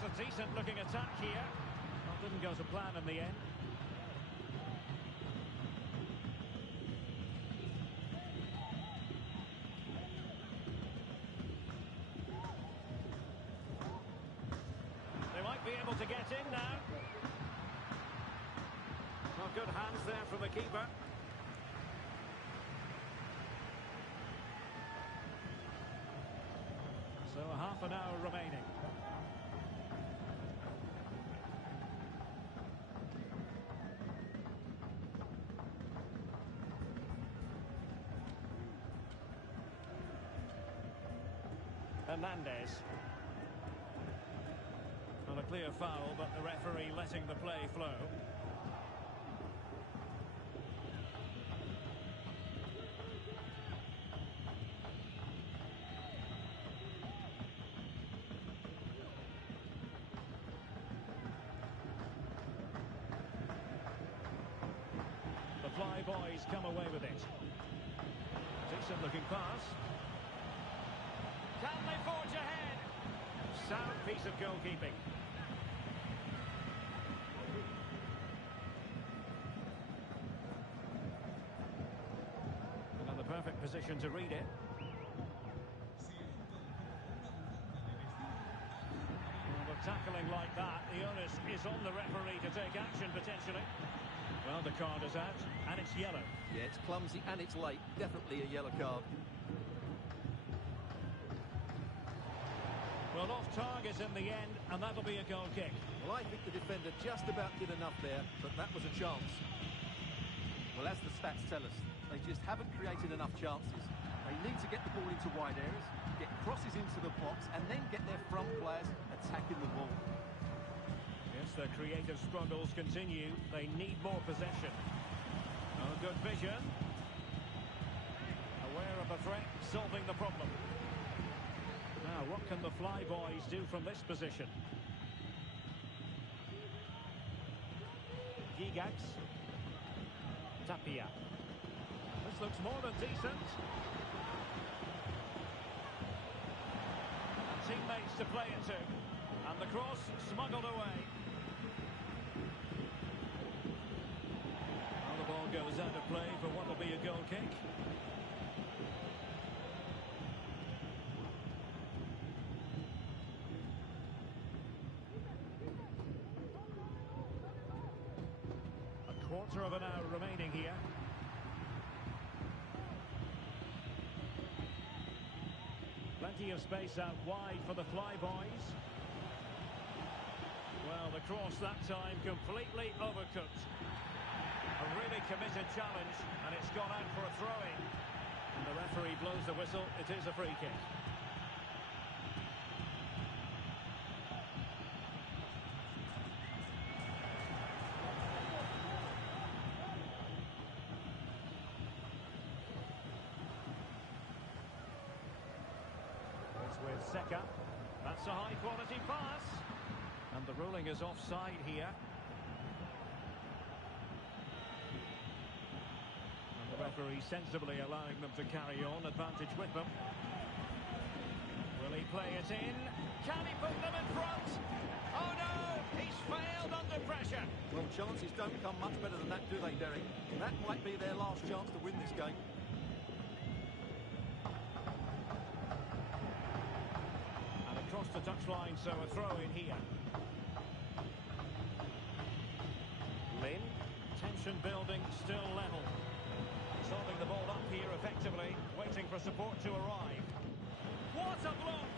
there's a decent-looking attack here. Well, didn't go to plan in the end. They might be able to get in now. Well, good hands there from the keeper. So half an hour remaining. Hernandez. Not a clear foul, but the referee letting the play flow. The Fly Boys come away with it. Decent looking pass. Can they forge ahead? Sound piece of goalkeeping. And in the perfect position to read it. Well, but tackling like that, the onus is on the referee to take action potentially. Well, the card is out, and it's yellow. Yeah, it's clumsy and it's late. Definitely a yellow card. Well, off target in the end, and that'll be a goal kick. Well, I think the defender just about did enough there, but that was a chance. Well, as the stats tell us, they just haven't created enough chances. They need to get the ball into wide areas, get crosses into the box, and then get their front players attacking the ball. Yes, their creative struggles continue. They need more possession. Oh, good vision. Aware of the threat, solving the problem. Now, what can the Fly Boys do from this position? Gigax. Tapia. This looks more than decent. And teammates to play it to. And the cross smuggled away. Well, the ball goes out of play for what will be a goal kick. Quarter of an hour remaining here. Plenty of space out wide for the Fly Boys. Well, the cross that time completely overcooked. A really committed challenge, and it's gone out for a throw-in. And the referee blows the whistle. It is a free kick. With Seka. That's a high-quality pass. And the ruling is offside here. And the referee sensibly allowing them to carry on. Advantage with them. Will he play it in? Can he put them in front? Oh no! He's failed under pressure. Well, chances don't come much better than that, do they, Derek? That might be their last chance to win this game. Across the touchline, so a throw in here. Lin, tension building, still level. Solving the ball up here effectively, waiting for support to arrive. What a block!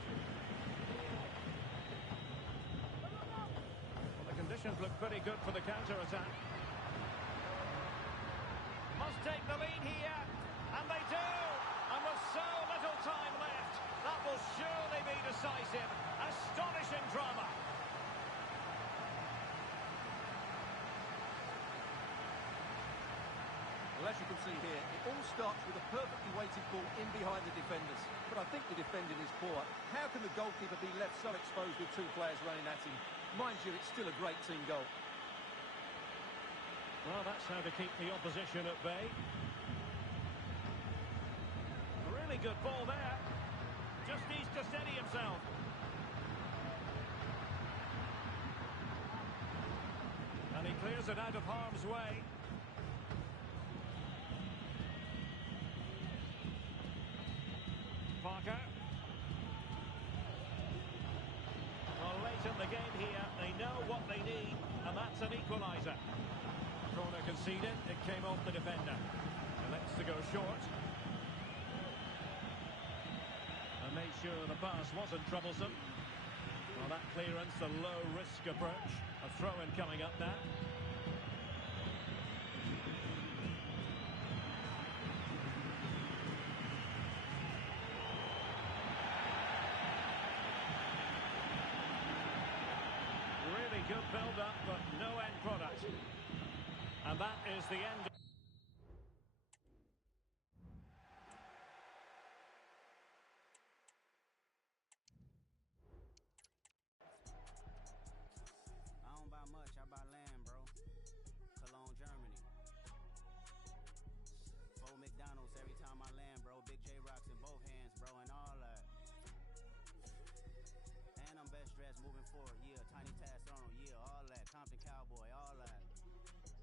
Well, the conditions look pretty good for the counter-attack. Must take the lead here, and they do! And with so little time left, that will surely be decisive. Astonishing drama. Well, as you can see here, it all starts with a perfectly weighted ball in behind the defenders. But I think the defending is poor. How can the goalkeeper be left so exposed with two players running at him? Mind you, it's still a great team goal. Well, that's how to keep the opposition at bay. Really good ball there. Just needs to steady himself. Clears it out of harm's way. Parker. Well, late in the game here, they know what they need, and that's an equaliser. Corner conceded, it came off the defender. Elects to go short. And made sure the pass wasn't troublesome. Well, that clearance, the low-risk approach. A throw-in coming up now. Really good build-up, but no end product. And that is the end. I don't buy much, I buy land, bro. Cologne, Germany. 4 McDonald's every time I land, bro. Big J-Rocks in both hands, bro, and all that. And I'm best dressed moving forward, yeah. Tiny Task Arnold, yeah, all that. Compton Cowboy, all that.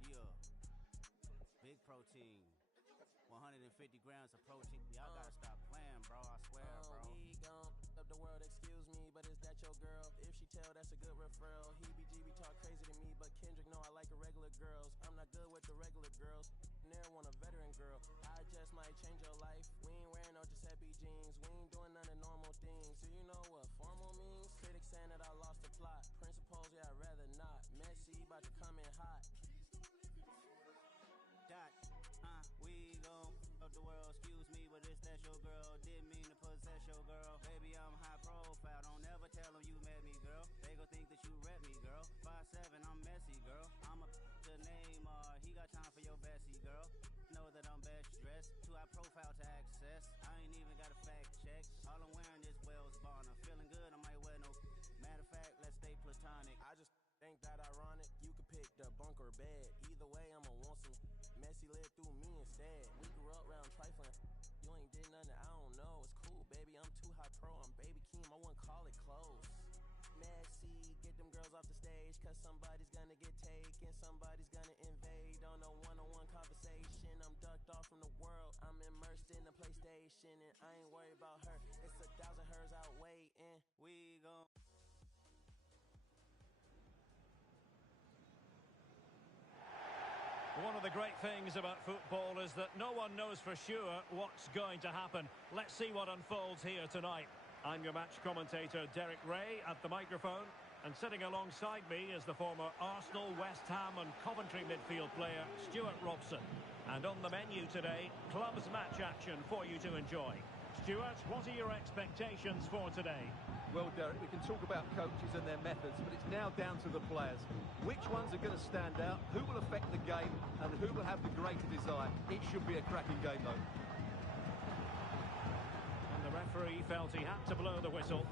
Yeah. Big protein. 150 grams of protein. Y'all gotta stop playing, bro. I swear, bro. We gon' up the world, excuse me, but is that your girl? If she tell, that's a good referral. Heebie-jeebie talk crazy to me, but Kendrick know I like the regular girls. I'm not good with the regular girls. Never want a veteran girl. I just might change your life. We ain't wearing no Giuseppe jeans. We ain't doing none of normal things. Do you know what formal means? Critics saying that I lost the plot. Principles, yeah, I'd rather not. Messy, about to come in hot. Dot, we gon' up the world, excuse me, but it's that your girl. Didn't mean to possess your girl. Baby, I'm high profile, don't ever tell them you met me, girl. They gon' think that you rep me, girl. 5'7", I'm messy, girl. I'm a the name, he got time for your Bessie, girl. Know that I'm best dressed, too high profile to access. I ain't even got a fact check. All I'm wearing is Wells Bonner. Feeling good, I might wear no. Matter of fact, let's stay platonic. I just think that ironic. You could pick the bunk or bed. Either way, I'ma want some. Messy lived through me instead. We grew up round trifling. You ain't did nothing, I don't know. It's cool, baby. I'm too high pro. I'm Baby Keem. I wouldn't call it close. Messy, get them girls off the stage, cause somebody's gonna get taken, somebody's gonna invade on a one-on-one conversation. I'm ducked off from the world, I'm immersed in the PlayStation, and I ain't worried about her. It's 1,000 hers out waiting. We gon' One of the great things about football is that no one knows for sure what's going to happen. Let's see what unfolds here tonight. I'm your match commentator, Derek Ray, at the microphone. And sitting alongside me is the former Arsenal, West Ham and Coventry midfield player, Stuart Robson. And on the menu today, clubs match action for you to enjoy. Stuart, what are your expectations for today? Well, Derek, we can talk about coaches and their methods, but it's now down to the players. Which ones are going to stand out, who will affect the game, and who will have the greater desire? It should be a cracking game, though. And the referee felt he had to blow the whistle.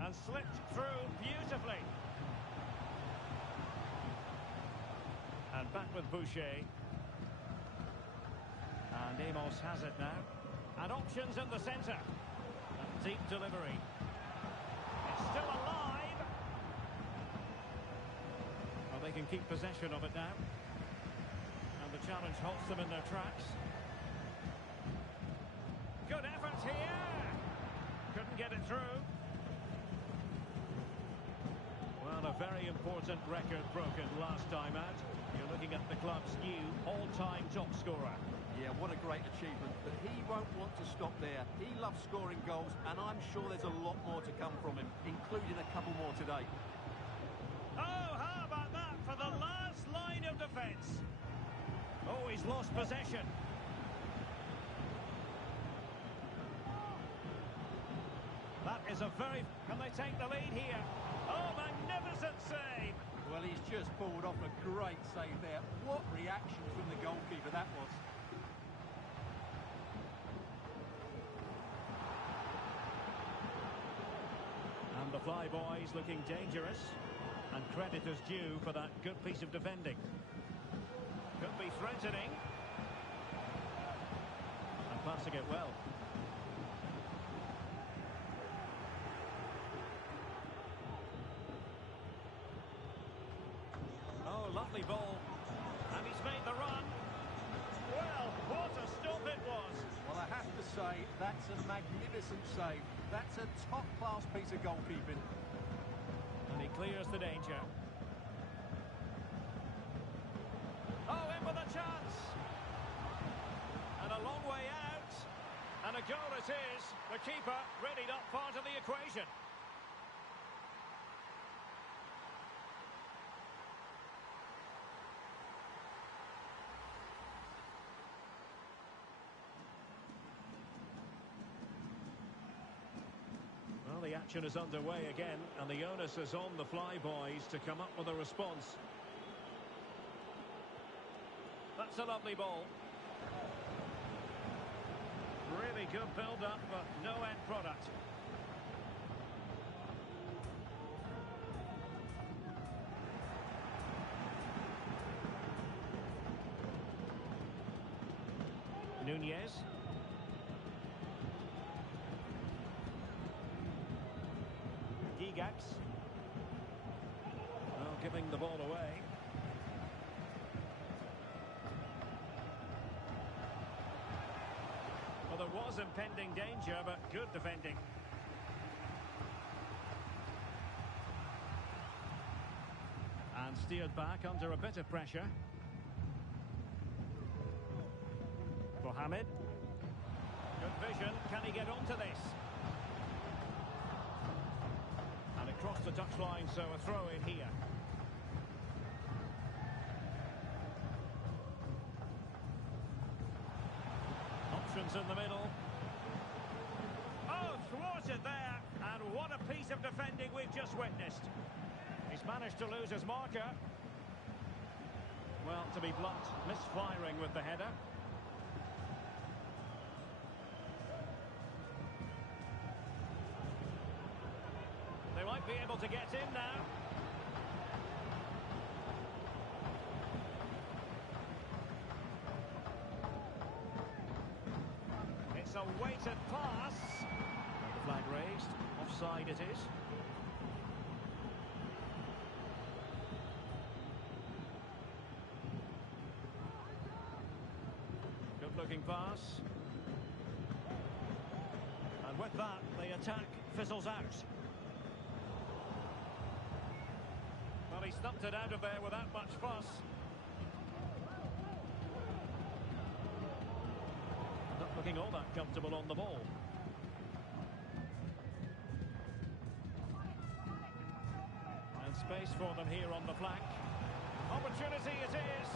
And slipped through beautifully. And back with Boucher. And Amos has it now. And options in the centre. And deep delivery. It's still alive. Well, they can keep possession of it now. And the challenge halts them in their tracks. Good effort here. Couldn't get it through. Well, a very important record broken last time out. You're looking at the club's new all-time top scorer. Yeah, what a great achievement. But he won't want to stop there. He loves scoring goals, and I'm sure there's a lot more to come from him, including a couple more today. Oh, how about that for the last line of defence? Oh, he's lost possession. That is a very... Can they take the lead here? Oh, magnificent save! Well, he's just pulled off a great save there. What reaction from the goalkeeper that was. And the Flyboys looking dangerous. And credit is due for that good piece of defending. Could be threatening. And passing it well. That's a magnificent save. That's a top-class piece of goalkeeping. And he clears the danger. Oh, in with a chance. And a long way out. And a goal it is. The keeper really not part of the equation. Well, the action is underway again, and the onus is on the Flyboys to come up with a response. That's a lovely ball. Really good build-up, but no end product. Nunez. Gigax. Well, giving the ball away. Well, there was impending danger, but good defending. And steered back under a bit of pressure. Mohamed. Good vision. Can he get onto this? And across the touchline, so a throw in here. Options in the middle. Oh, thwarted there. And what a piece of defending we've just witnessed. He's managed to lose his marker. Well, to be blunt, misfiring with the header. They might be able to get in now. It's a weighted pass. The flag raised. Offside it is. Good looking pass. And with that, the attack fizzles out. Well, he stumped it out of there without much fuss. Not looking all that comfortable on the ball. And space for them here on the flank. Opportunity it is.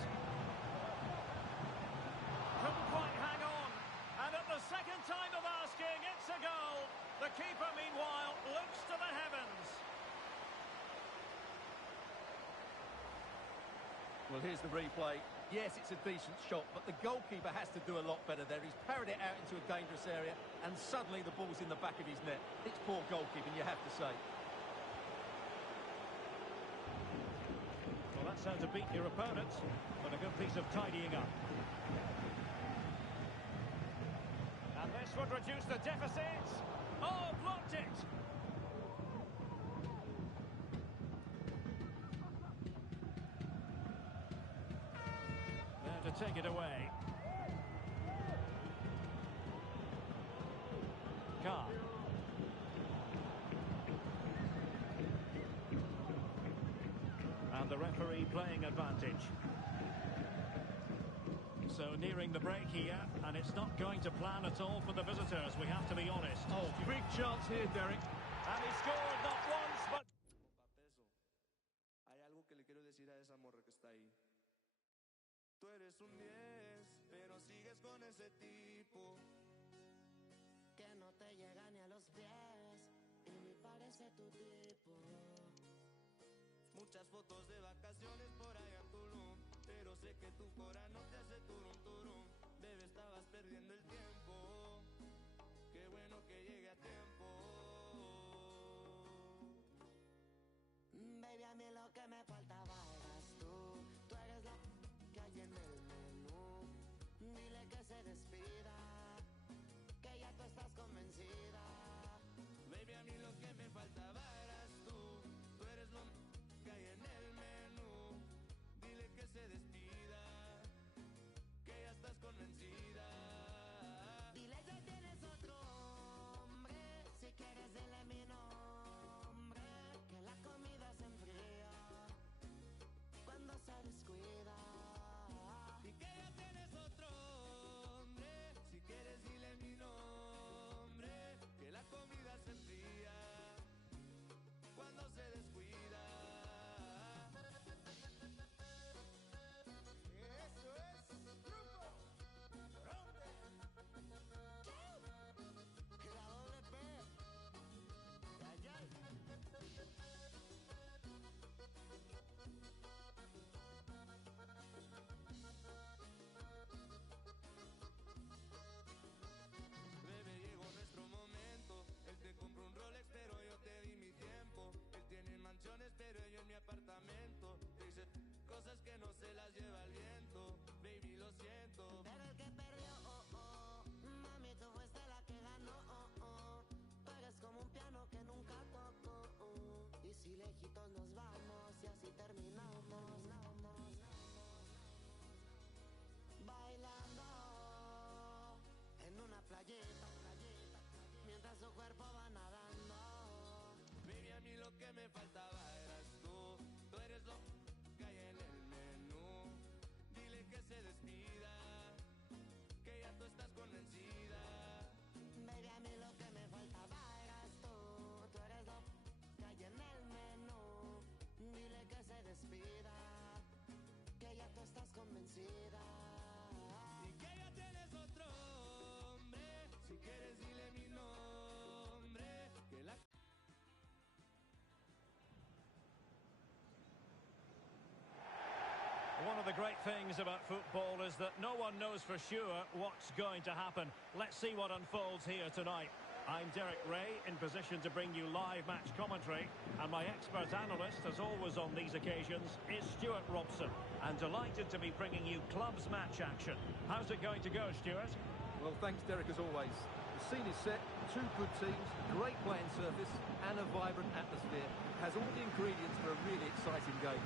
Couldn't quite hang on. And at the second time of asking, it's a goal. The keeper, meanwhile, looks to the heavens. Well, here's the replay. Yes, it's a decent shot, but the goalkeeper has to do a lot better there. He's parried it out into a dangerous area, and suddenly the ball's in the back of his net. It's poor goalkeeping, you have to say. Well, that's how to beat your opponent, but a good piece of tidying up. And this would reduce the deficit. Oh, blocked it! There to take it away. Carr. And the referee playing advantage. So nearing the break here, and it's not going to plan at all for the visitors, we have to be honest. Oh, big chance here, Derek. And he scored not once, but... Hay algo que le quiero decir a esa morra que está ahí. Tú eres un 10, pero sigues con ese tipo que no te llega ni a los pies y ni parece tu tipo. Muchas fotos de vacaciones por allá en Tulum, pero sé que tu cora no te hace turum turum. Bebé, estabas perdiendo el tiempo. Qué bueno que llegue a tiempo. Baby, a mí lo que me faltaba eras tú. Tú eres la que hay en el menú. Dile que se despida, que ya tú estás convencida. Baby, a mí lo que me faltaba eras tú. Tú eres lo que hay en el menú. Dile que se despida, que ya estás convencida. quieres dile mi nombre, que la comida se enfría cuando se descuida. Y que ya tienes otro hombre. Si quieres dile mi nombre. Que la comida se enfría cuando se descuida. Eso es grupo Ronde. Y la doble P. Ay, ay. Bebé, llegó nuestro momento. Él te compró un Rolex, pero yo te di mi tiempo. Él tiene mansiones, pero yo en mi apartamento. Dice cosas que no se las lleva el viento. Baby, lo siento. Pero el que perdió, mami, tú fuiste la que ganó, Tú eres como un piano que nunca tocó, Y si lejitos nos vamos y así terminamos, bailando en una playita, mientras su cuerpo va nadando. Baby, a mí lo que me faltaba eras tú. Tú eres lo que hay en el menú. Dile que se despida, que ya tú estás convencida. Baby, a mí lo que me faltaba eras tú eres lo que hay en el menú. Dile que se despida, que ya tú estás convencida. Y que ya tienes otro hombre. Si quieres dile mi nombre. Que la One of the great things about football is that no one knows for sure what's going to happen. Let's see what unfolds here tonight. I'm Derek Ray, in position to bring you live match commentary, and my expert analyst, as always on these occasions, is Stuart Robson. And delighted to be bringing you clubs match action. How's it going to go, Stuart? Well, thanks, Derek, as always. The scene is set, two good teams, great playing surface, and a vibrant atmosphere. Has all the ingredients for a really exciting game.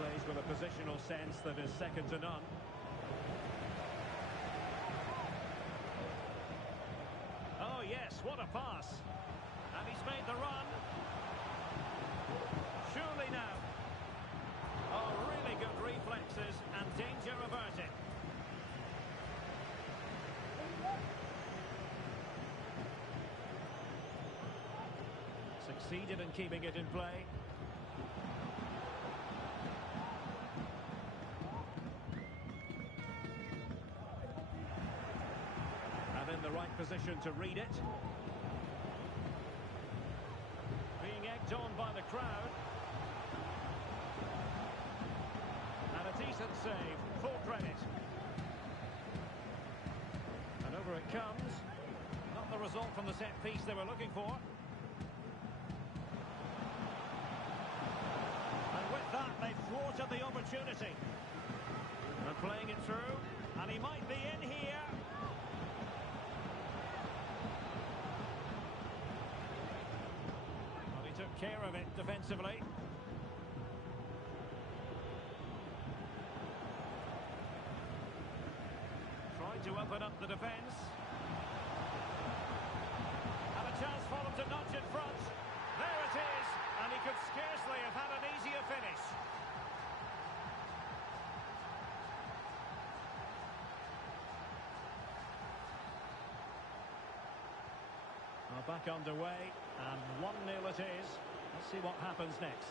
Plays with a positional sense that is second to none. Oh yes, what a pass. And he's made the run. Surely now. Oh, really good reflexes and danger averted. Succeeded in keeping it in play. In the right position to read it. Being egged on by the crowd. And a decent save, full credit. And over it comes. Not the result from the set piece they were looking for. And with that, they've thwarted the opportunity. And playing it through. And he might be in here. Took care of it defensively. Tried to open up the defence. And a chance for him to nudge in front. There it is, and he could scarcely have had an easier finish. Back underway, and 1-0 it is. Let's see what happens next.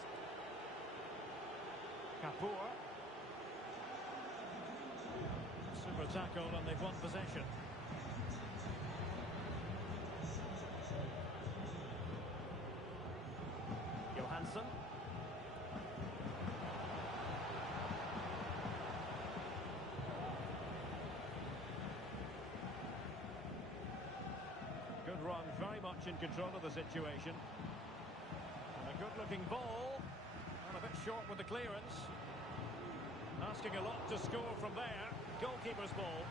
Kapoor. Super tackle, and they've won possession. Johansson. Good run, very much in control of the situation. And a good-looking ball. And a bit short with the clearance. Asking a lot to score from there. Goalkeeper's ball.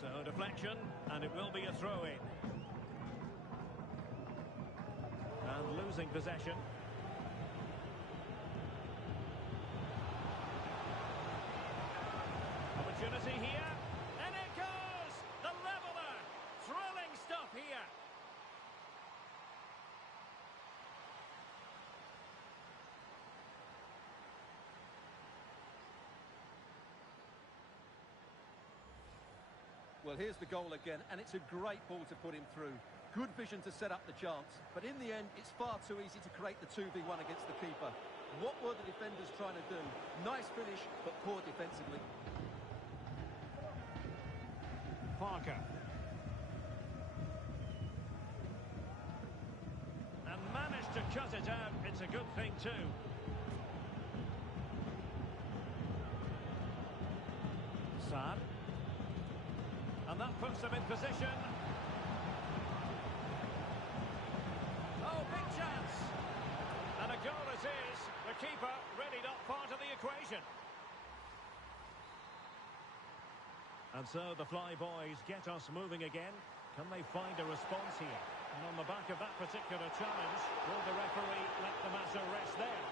So deflection, and it will be a throw-in. And losing possession. opportunity here. And it goes! The leveller! Thrilling stuff here. Well, here's the goal again, and it's a great ball to put him through. Good vision to set up the chance, but in the end, it's far too easy to create the 2v1 against the keeper. What were the defenders trying to do? Nice finish, but poor defensively. Parker. And managed to cut it out. It's a good thing too. Saad. And that puts them in position. Oh, big chance. And a goal it is. The keeper really not part of the equation. And so the Flyboys get us moving again. Can they find a response here? And on the back of that particular challenge, will the referee let the matter rest there?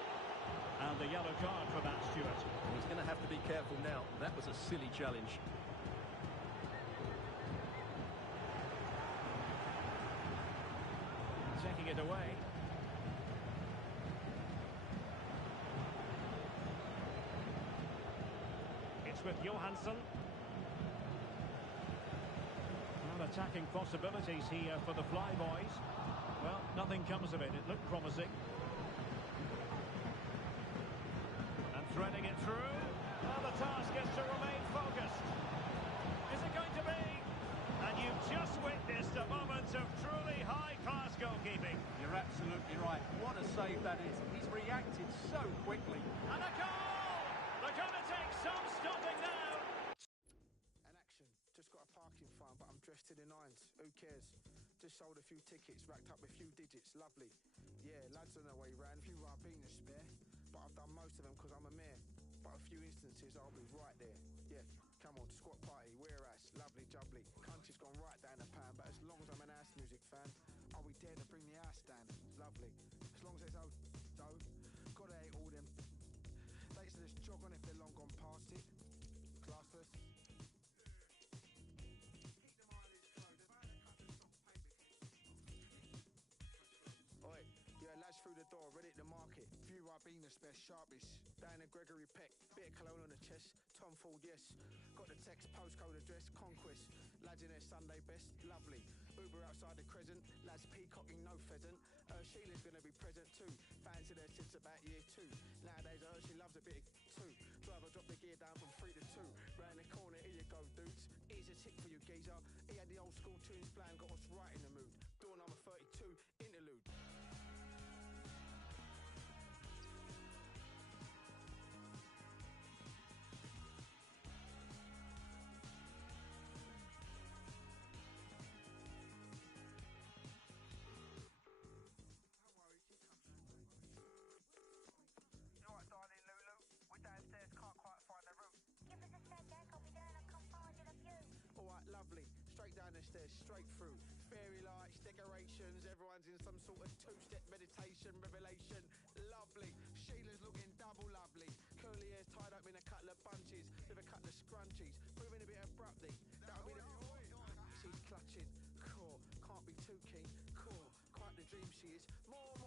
And the yellow card for that, Stuart. He's going to have to be careful now. That was a silly challenge. Taking it away. It's with Johansson. Well, attacking possibilities here for the Flyboys. Well, nothing comes of it. It looked promising. And threading it through. Well, the task is to remain focused. Is it going to be? And you've just witnessed a moment of truly high-class goalkeeping. You're absolutely right. What a save that is. He's reacted so quickly. And a goal! They're going to take some stopping now. An action. Just got a parking fine, but I'm dressed to the nines. Who cares? Just sold a few tickets, racked up a few digits. Lovely. Yeah, lads on their way round. A few Ribena spare. But I've done most of them because I'm a mayor. But a few instances I'll be right there. Yeah, come on, squat party, wear ass, lovely jubbly. Country's gone right down the pan, but as long as I'm an house music fan, are we dare to bring the house down? Lovely. As long as there's though, gotta hate all them. They say just jog on if they're long gone past it. Classless. Oi, yeah, lads through the door, ready to market. Few Ribena's best, sharpish. Down at Gregory Peck, bit of cologne on the chest. Tom Ford, yes. Got the text, postcode address, Conquest. Lads in their Sunday best, lovely. Uber outside the Crescent, lads peacocking, no pheasant. Sheila's gonna be present too. Fancy her since about year 2. Nowadays, she loves a bit of two. Driver dropped the gear down from 3 to 2. Round the corner, here you go, dudes. Here's a tick for you, geezer. He had the old school tunes playing, got us right in the mood. Door number 32, interlude. Lovely, straight down the stairs, straight through. Fairy lights, decorations, everyone's in some sort of two-step meditation, revelation. Lovely, Sheila's looking double lovely. Curly hair's tied up in a couple of bunches with a couple of scrunchies, moving a bit abruptly. That'll be the... She's clutching, core, can't be too keen, core, quite the dream she is. More,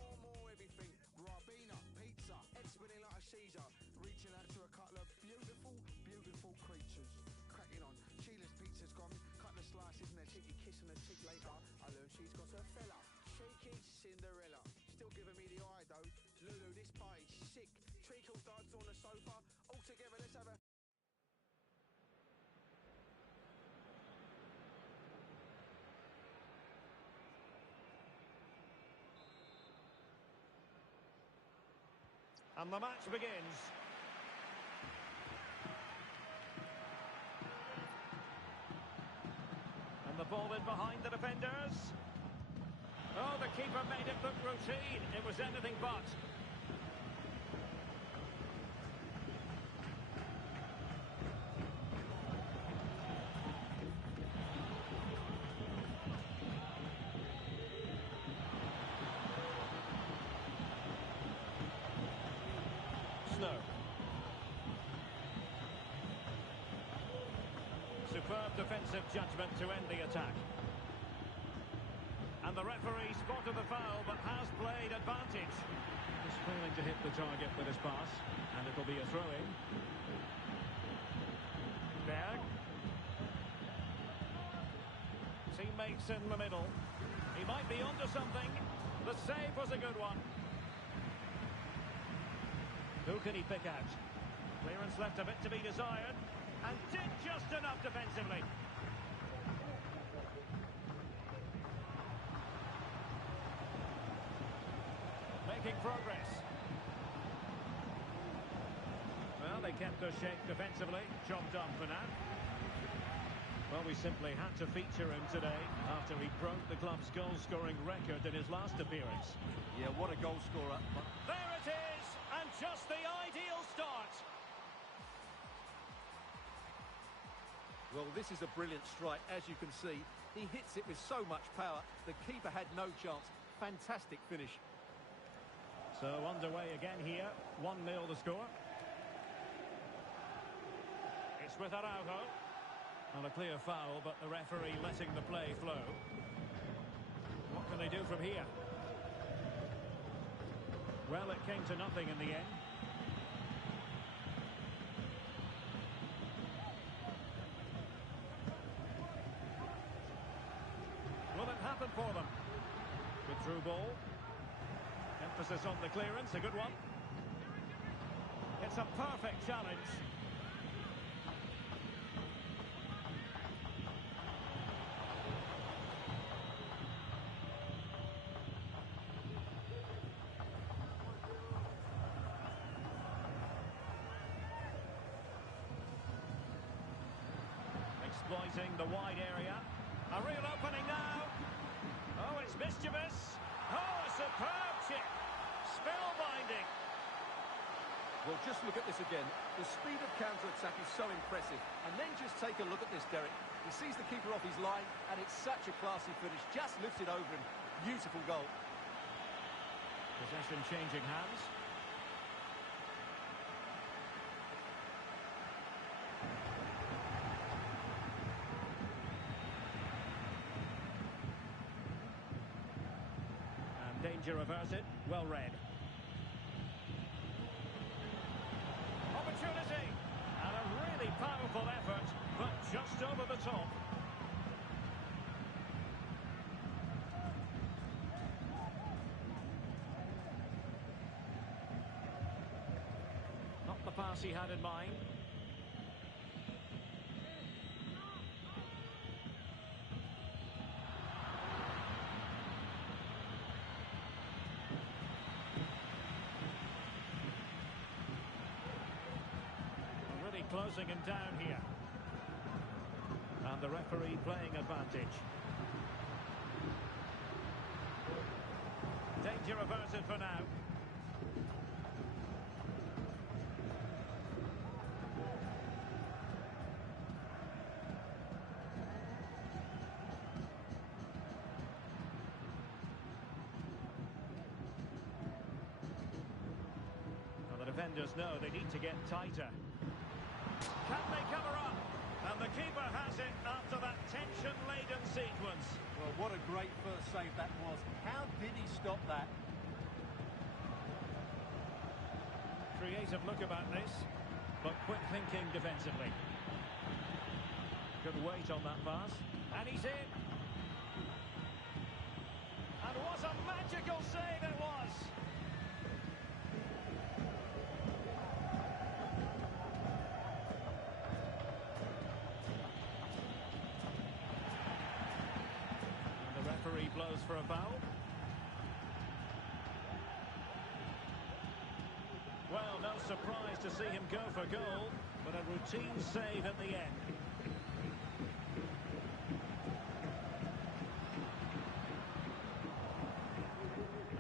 everything. Ribena, pizza, head spinning like a Caesar, reaching out to a couple of beautiful creatures. Cracking on, Sheila's pizza's gone, cut the slices and a cheeky kiss on the cheek later. I learned she's got a fella, cheeky Cinderella. Still giving me the eye though. Lulu, this party's sick. Treacle duds on the sofa. All together, let's have a... And the match begins. And the ball in behind the defenders. Oh, the keeper made it look routine. It was anything but. Snow. defensive judgment to end the attack. And the referee spotted the foul, but has played advantage. He's failing to hit the target with his pass, and it'll be a throw-in. Berg. Teammates in the middle. He might be onto something. The save was a good one. Who can he pick out? Clearance left a bit to be desired, and did just enough defensively. Making progress. Well, they kept their shape defensively. Job done for now. Well, we simply had to feature him today after he broke the club's goal-scoring record in his last appearance. Yeah, what a goal scorer. There it is, and just the ideal start. Well, this is a brilliant strike, as you can see. He hits it with so much power. The keeper had no chance. Fantastic finish. So underway again here. 1-0 the score. It's with Araujo. Not a clear foul, but the referee letting the play flow. What can they do from here? Well, it came to nothing in the end. Will it happen for them? Good through ball. Emphasis on the clearance, a good one. It's a perfect challenge. Exploiting the wide area. A real opening now. Oh, it's mischievous. Oh, a superb chip. Spellbinding. Well, just look at this again. The speed of counter-attack is so impressive. And then just take a look at this, Derek. He sees the keeper off his line, and it's such a classy finish. Just lifted over him. Beautiful goal. Possession changing hands. Danger averted, well read. Opportunity, and a really powerful effort, but just over the top. Not the pass he had in mind. Closing him down here. And the referee playing advantage. Danger averted for now. Well, the defenders know they need to get tighter. Can they cover up? And the keeper has it after that tension-laden sequence. Well, what a great first save that was. How did he stop that? Creative look about this, but quick thinking defensively. Good weight on that pass. And he's in. And what a magical save it was! Referee blows for a foul. Well, no surprise to see him go for goal, but a routine save at the end.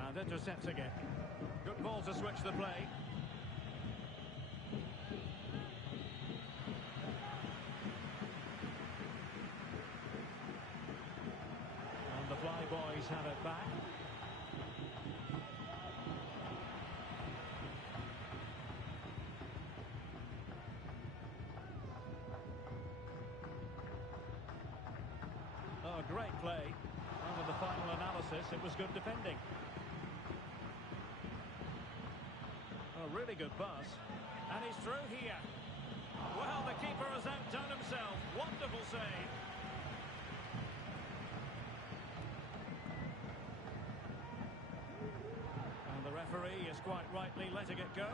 And intercepts again. Good ball to switch the play. Boys have it back. Great play. And with the final analysis, it was good defending. A really good pass. And he's through here. Well, the keeper has outdone himself. Wonderful save. And the referee is quite rightly letting it go.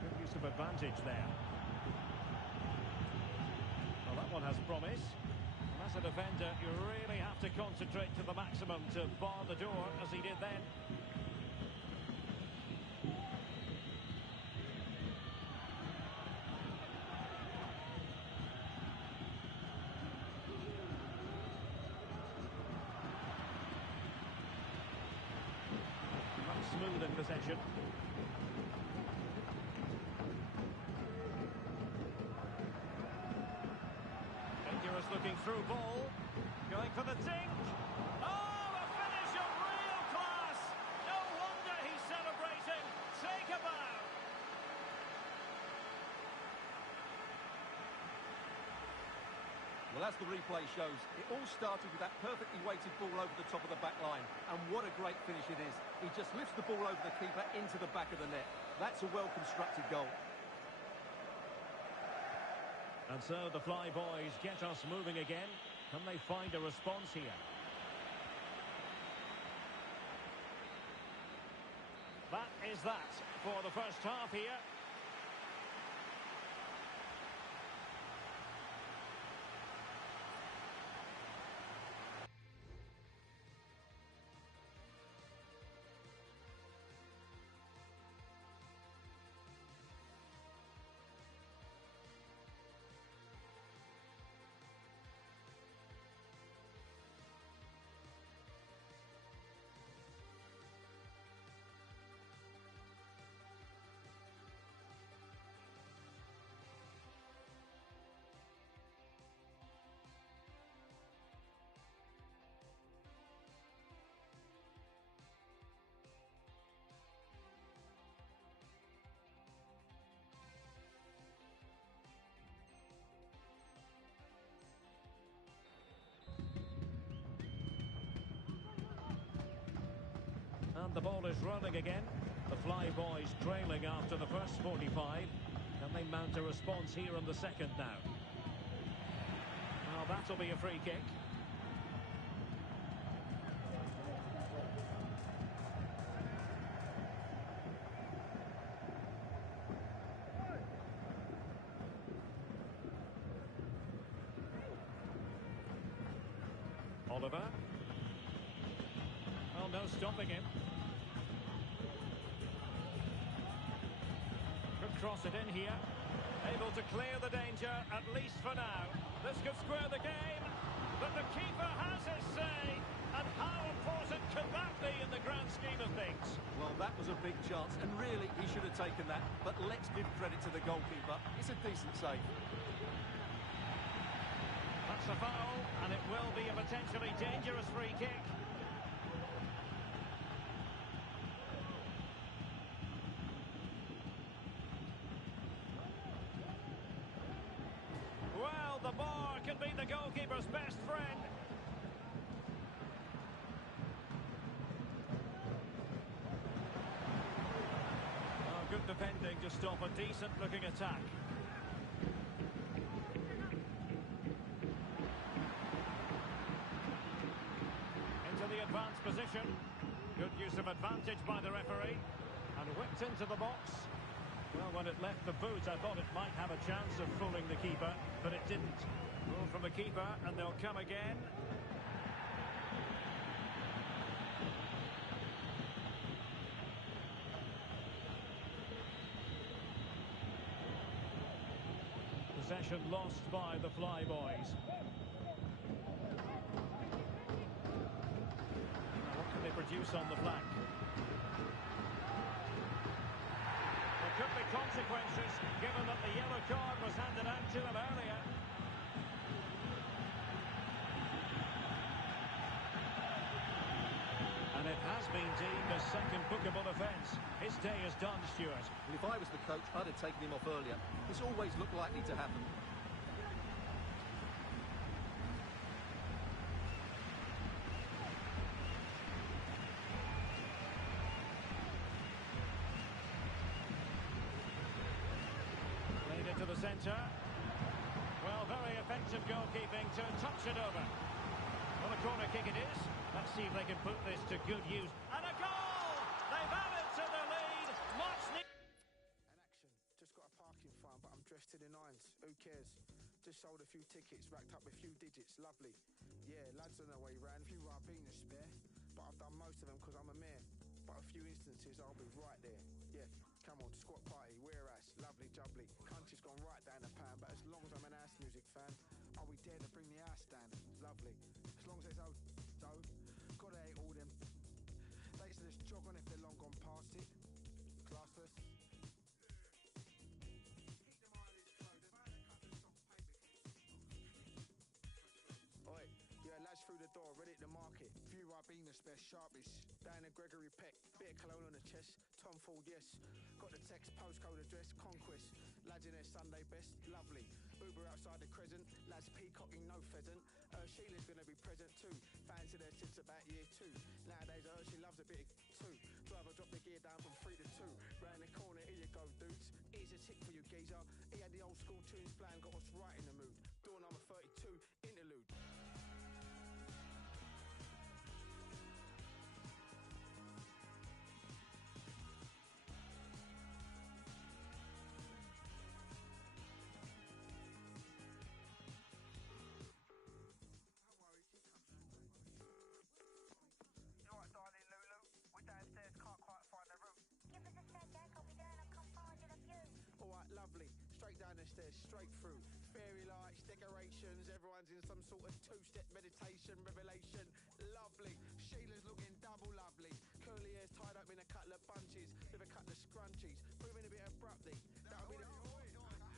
Good use of advantage there. Well, that one has promise. As a defender, you really have to concentrate to the maximum to bar the door, as he did then. Not smooth in possession. Looking through ball, going for the dink. Oh, a finish of real class. No wonder he's celebrating. Take a bow. Well, as the replay shows, it all started with that perfectly weighted ball over the top of the back line. And what a great finish it is. He just lifts the ball over the keeper into the back of the net. That's a well-constructed goal. And so the Fly Boys get us moving again. Can they find a response here? That is that for the first half here. And the ball is rolling again. The Fly Boys trailing after the first 45. Can they mount a response here in the second now? Well, that'll be a free kick. Oliver. Oh, no stopping him. Could cross it in here. Able to clear the danger, at least for now. This could square the game, but the keeper has his say. And how important can that be in the grand scheme of things? Well, that was a big chance, and really, he should have taken that. But let's give credit to the goalkeeper. It's a decent save. That's a foul, and it will be a potentially dangerous free kick. Well, the bar can be the goalkeeper's best friend. Oh, good defending to stop a decent-looking attack. Advanced position. Good use of advantage by the referee. And whipped into the box. Well, when it left the boot, I thought it might have a chance of fooling the keeper, but it didn't. Goal from the keeper, and they'll come again. Possession lost by the Fly Boys. Produce on the flank. There could be consequences given that the yellow card was handed out to him earlier. And it has been deemed a second bookable offence. His day is done, Stuart. Well, if I was the coach, I'd have taken him off earlier. This always looked likely to happen. Played it to the centre. Well, very effective goalkeeping to touch it over. Well, a corner kick it is. Let's see if they can put this to good use. And a goal! They've added to the lead. Much needed. An action. Just got a parking fine, but I'm dressed to the nines. Who cares? Just sold a few tickets, racked up a few digits. Lovely. Yeah, lads on their way round. A few Ribena spare, but I've done most of them because I'm a mayor. But a few instances, I'll be right there. Yeah, come on, squat party, wear ass, lovely jubbly. Country's gone right down the pan, but as long as I'm an house music fan, are we dare to bring the house down? Lovely. As long as there's though, gotta hate all them. They used to just jog on if they're long gone past it. Classless. Oi, yeah, lads through the door, ready to market. Few Ribena spare, sharpish. Down to Gregory Peck, bit of cologne on the chest. Tom Ford, yes. Got the text, postcode address, Conquest. Lads in their Sunday best, lovely. Uber outside the Crescent, lads peacocking, no pheasant. Sheila's gonna be present too. Fancy her since about year 2. Nowadays, she loves a bit of too. Driver dropped the gear down from 3 to 2. Round the corner, here you go, dudes. Here's a tick for you, geezer. He had the old school tunes playing, got us right in the mood. Door number 32, interlude. Lovely, straight down the stairs, straight through. Fairy lights, decorations, everyone's in some sort of two-step meditation, revelation. Lovely, Sheila's looking double lovely. Curly hair's tied up in a couple of bunches with a couple of scrunchies, moving a bit abruptly. That'll be the...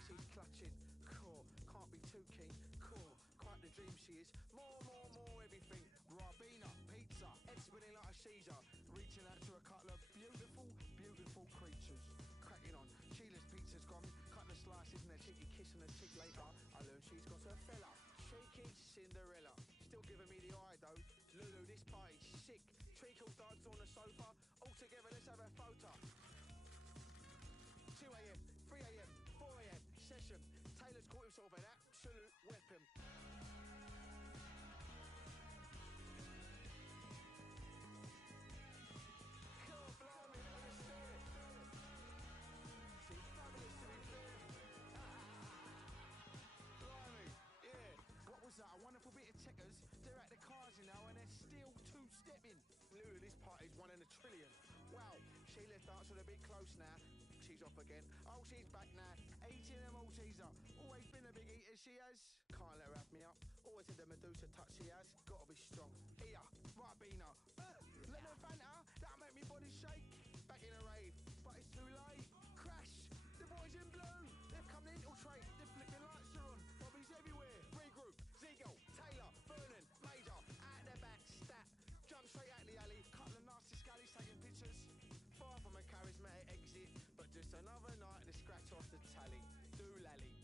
She's clutching, core, can't be too keen, core, quite the dream she is. More, everything. Ribena, pizza, spinning like a Caesar, reaching out to a couple of beautiful creatures. Cracking on. Sheila's pizza's gone, cut the slices and a cheeky kiss on the cheek later. I learned she's got her fella. Cheeky Cinderella. Still giving me the eye though. Lulu, this party's sick. Treacle danced on the sofa. All together, let's have a photo. 2 a.m, 3 a.m, 4 a.m, session. Taylor's caught himself an absolute weapon. A wonderful bit of checkers. They're at the cars, you know, and they're still two-stepping. Lulu, this party's 1 in a trillion. Wow, Sheila's dancing a bit close now. She's off again. Oh, she's back now. Eating a Malteser. Always been a big eater, she has. Can't let her have me up. Always had the Medusa touch, she has. Gotta be strong. Here, Ribena. Let her Fanta. That'll make me body shake. Back in a rave, but it's too late. Crash. The boys in blue. They've come to infiltrate. The flipping lights are on. Bobby's everywhere. Regroup. Ziegel, Taylor, Vernon, Major, out the back, stat. Jump straight out the alley, couple of nasty scallies taking pictures. Far from a charismatic exit, but just another night to scratch off the tally. Doolally.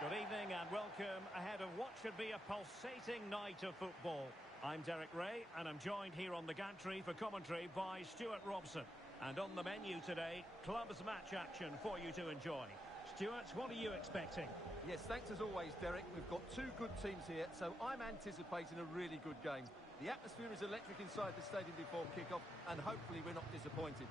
Good evening and welcome ahead of what should be a pulsating night of football. I'm Derek Ray and I'm joined here on the gantry for commentary by Stuart Robson. And on the menu today, clubs match action for you to enjoy. Stuart, what are you expecting? Yes, thanks as always, Derek. We've got 2 good teams here, so I'm anticipating a really good game. The atmosphere is electric inside the stadium before kick-off, and hopefully we're not disappointed.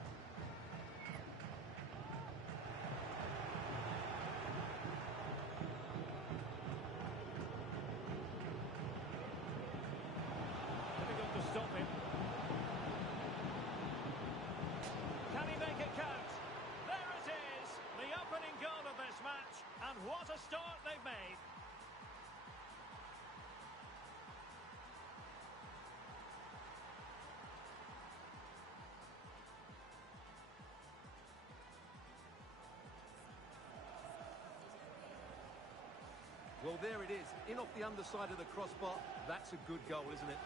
what a start they've made. Well, there it is. In off the underside of the crossbar. That's a good goal, isn't it?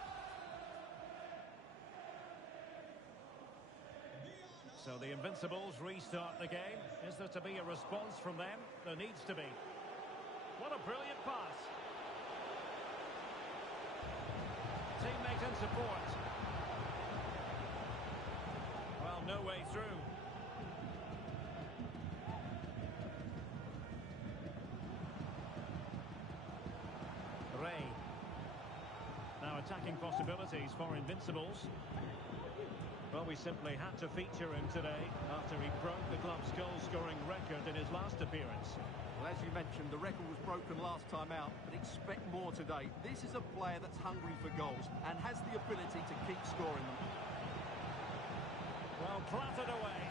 So the Invincibles restart the game. Is there to be a response from them? There needs to be. What a brilliant pass. Teammate in support. Well, no way through. Ray. Now attacking possibilities for Invincibles. Well, we simply had to feature him today after he broke the club's goal-scoring record in his last appearance. Well, as you mentioned, the record was broken last time out, but expect more today. This is a player that's hungry for goals and has the ability to keep scoring them. Well, clattered away.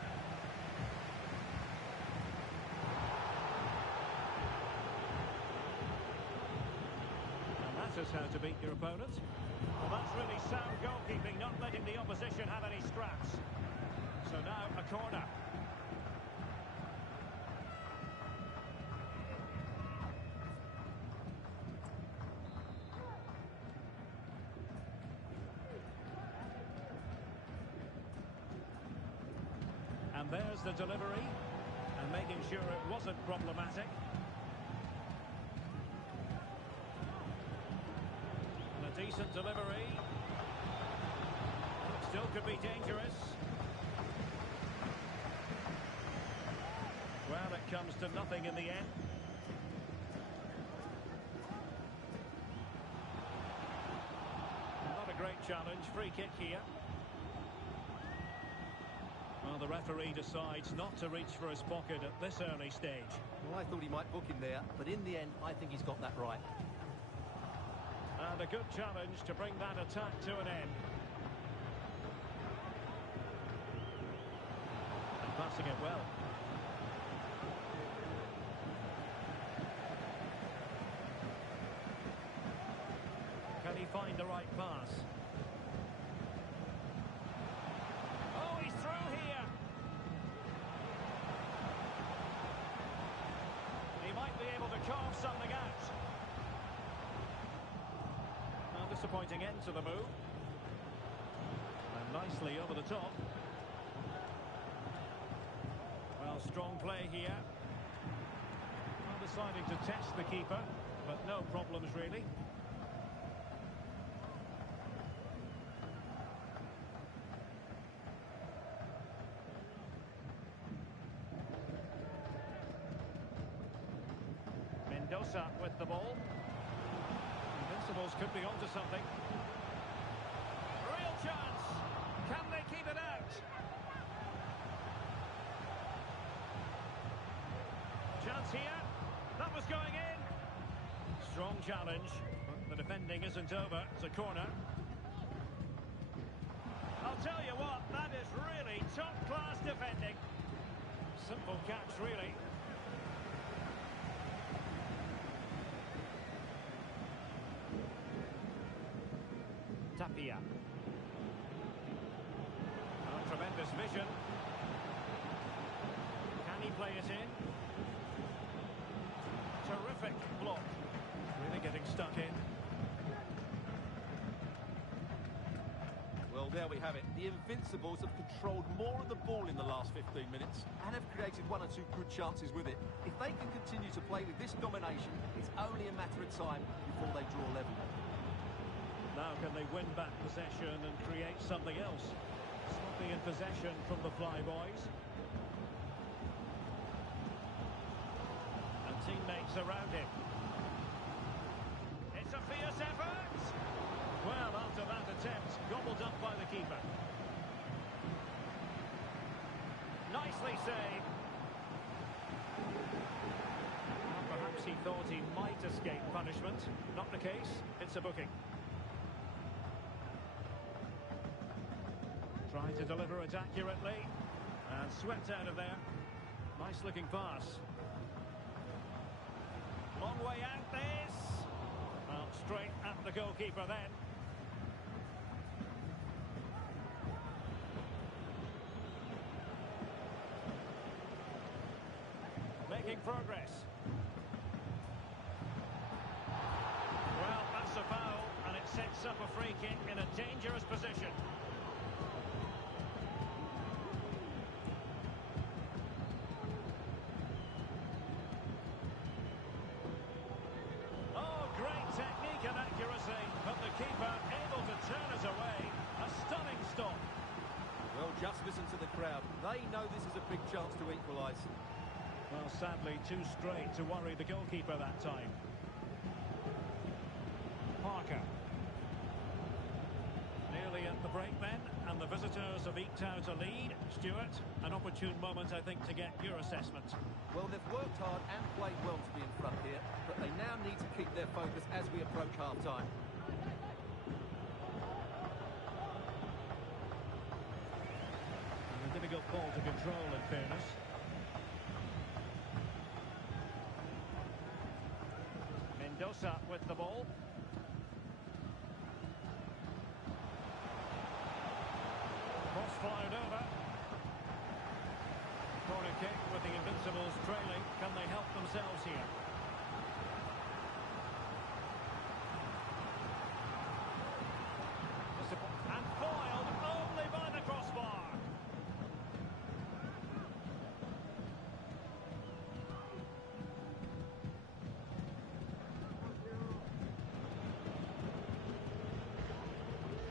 And that is how to beat your opponent. Well, that's really sound goalkeeping, not letting the opposition have any scraps. So now a corner. And there's the delivery, and making sure it wasn't problematic. And a decent delivery. Still could be dangerous. Well, it comes to nothing in the end. Not a great challenge. Free kick here. Well, the referee decides not to reach for his pocket at this early stage. Well, I thought he might book him there, but in the end, I think he's got that right. And a good challenge to bring that attack to an end. And passing it well. Can he find the right pass? Oh, he's through here. He might be able to carve something out. A disappointing end to the move. And nicely over the top. Well, strong play here. Well, deciding to test the keeper, but no problems really. Mendoza with the ball. Invincibles could be onto something. Real chance. Can they keep it out? Chance here. That was going in. Strong challenge. But the defending isn't over. It's a corner. I'll tell you what, that is really top-class defending. Simple catch, really. Tapia. Oh, tremendous vision. Can he play it in? Terrific block. Really getting stuck in. Well, there we have it. The Invincibles have controlled more of the ball in the last 15 minutes and have created one or two good chances with it. If they can continue to play with this domination, it's only a matter of time before they draw level. Now can they win back possession and create something else? Sloppy in possession from the Flyboys. And teammates around him. It's a fierce effort! Well, after that attempt, gobbled up by the keeper. Nicely saved. Well, perhaps he thought he might escape punishment. Not the case. It's a booking. Trying to deliver it accurately. And swept out of there. Nice looking pass. Long way out this. Well, straight at the goalkeeper then. Making progress. Well, that's a foul, and it sets up a free kick in a dangerous position. Oh, great technique and accuracy, but the keeper able to turn us away. A stunning stop. Well, just listen to the crowd. They know this is a big chance to equalise. Well, sadly, too straight to worry the goalkeeper that time. Parker. Nearly at the break then, and the visitors have eked out a lead. Stuart, an opportune moment, I think, to get your assessment. Well, they've worked hard and played well to be in front here, but they now need to keep their focus as we approach half-time. A difficult ball to control, in fairness. Mendoza with the ball. Cross fired over. Corner kick with the Invincibles trailing. Can they help themselves here? And foiled only by the crossbar.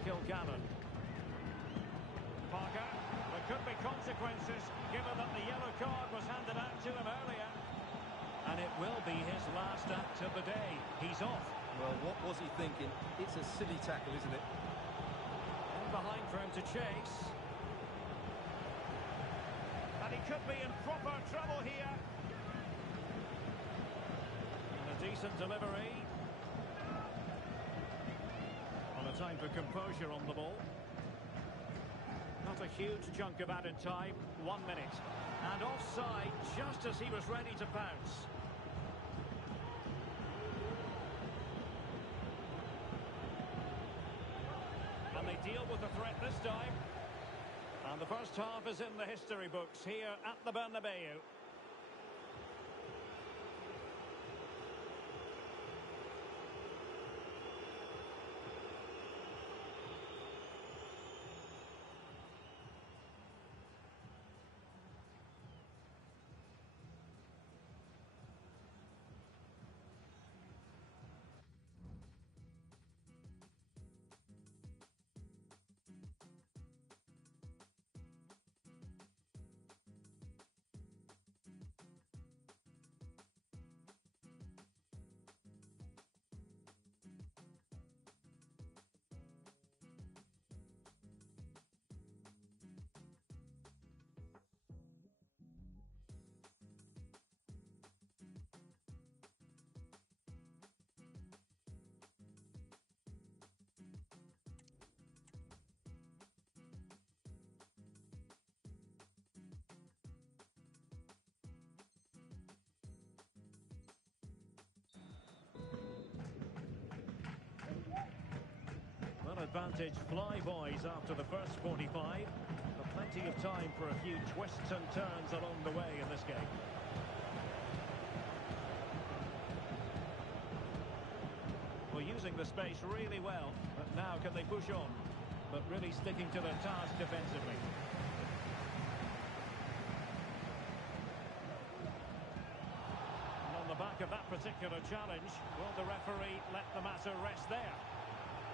Kilgallen. Parker. There could be consequences given that the yellow card was handed out to him earlier. And it will be his last act of the day. He's off. Well, what was he thinking? It's a silly tackle, isn't it? In behind for him to chase. And he could be in proper trouble here. And a decent delivery. On a time for composure on the ball. Not a huge chunk of added time. 1 minute. And offside just as he was ready to pounce. And they deal with the threat this time. And the first half is in the history books here at the Bernabeu. Advantage Flyboys after the first 45, but plenty of time for a few twists and turns along the way in this game. Well, using the space really well, but now can they push on? But really sticking to their task defensively. And on the back of that particular challenge, will the referee let the matter rest there?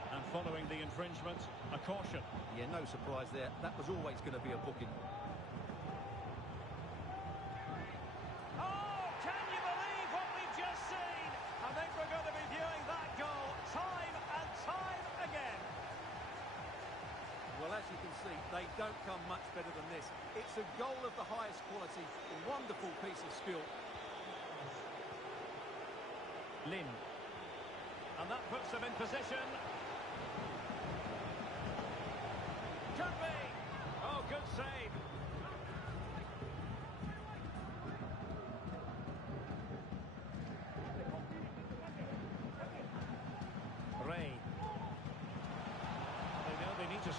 And following the infringement, a caution. Yeah, no surprise there. That was always going to be a booking. Oh, can you believe what we've just seen? I think we're going to be viewing that goal time and time again. Well, as you can see, they don't come much better than this. It's a goal of the highest quality. A wonderful piece of skill. Lin. And that puts them in position. Could be. Oh, good save.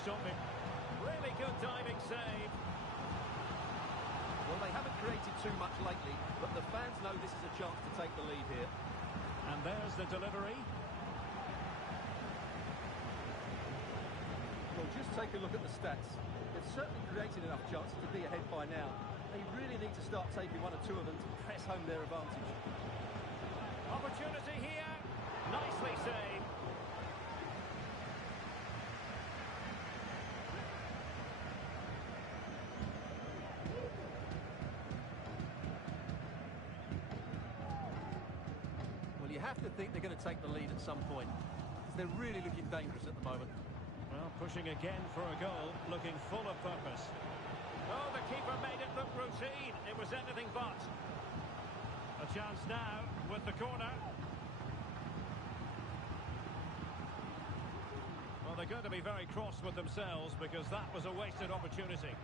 stop him. Really good diving save. Well, they haven't created too much lately, but the fans know this is a chance to take the lead here. And there's the delivery. Well, just take a look at the stats. They've certainly created enough chances to be ahead by now. They really need to start taking one or two of them to press home their advantage. Opportunity here. Nicely saved. Well, you have to think they're going to take the lead at some point, because they're really looking dangerous at the moment. Well, pushing again for a goal, looking full of purpose. Oh, the keeper made it look routine. It was anything but. A chance now with the corner. Well, they're going to be very cross with themselves because that was a wasted opportunity.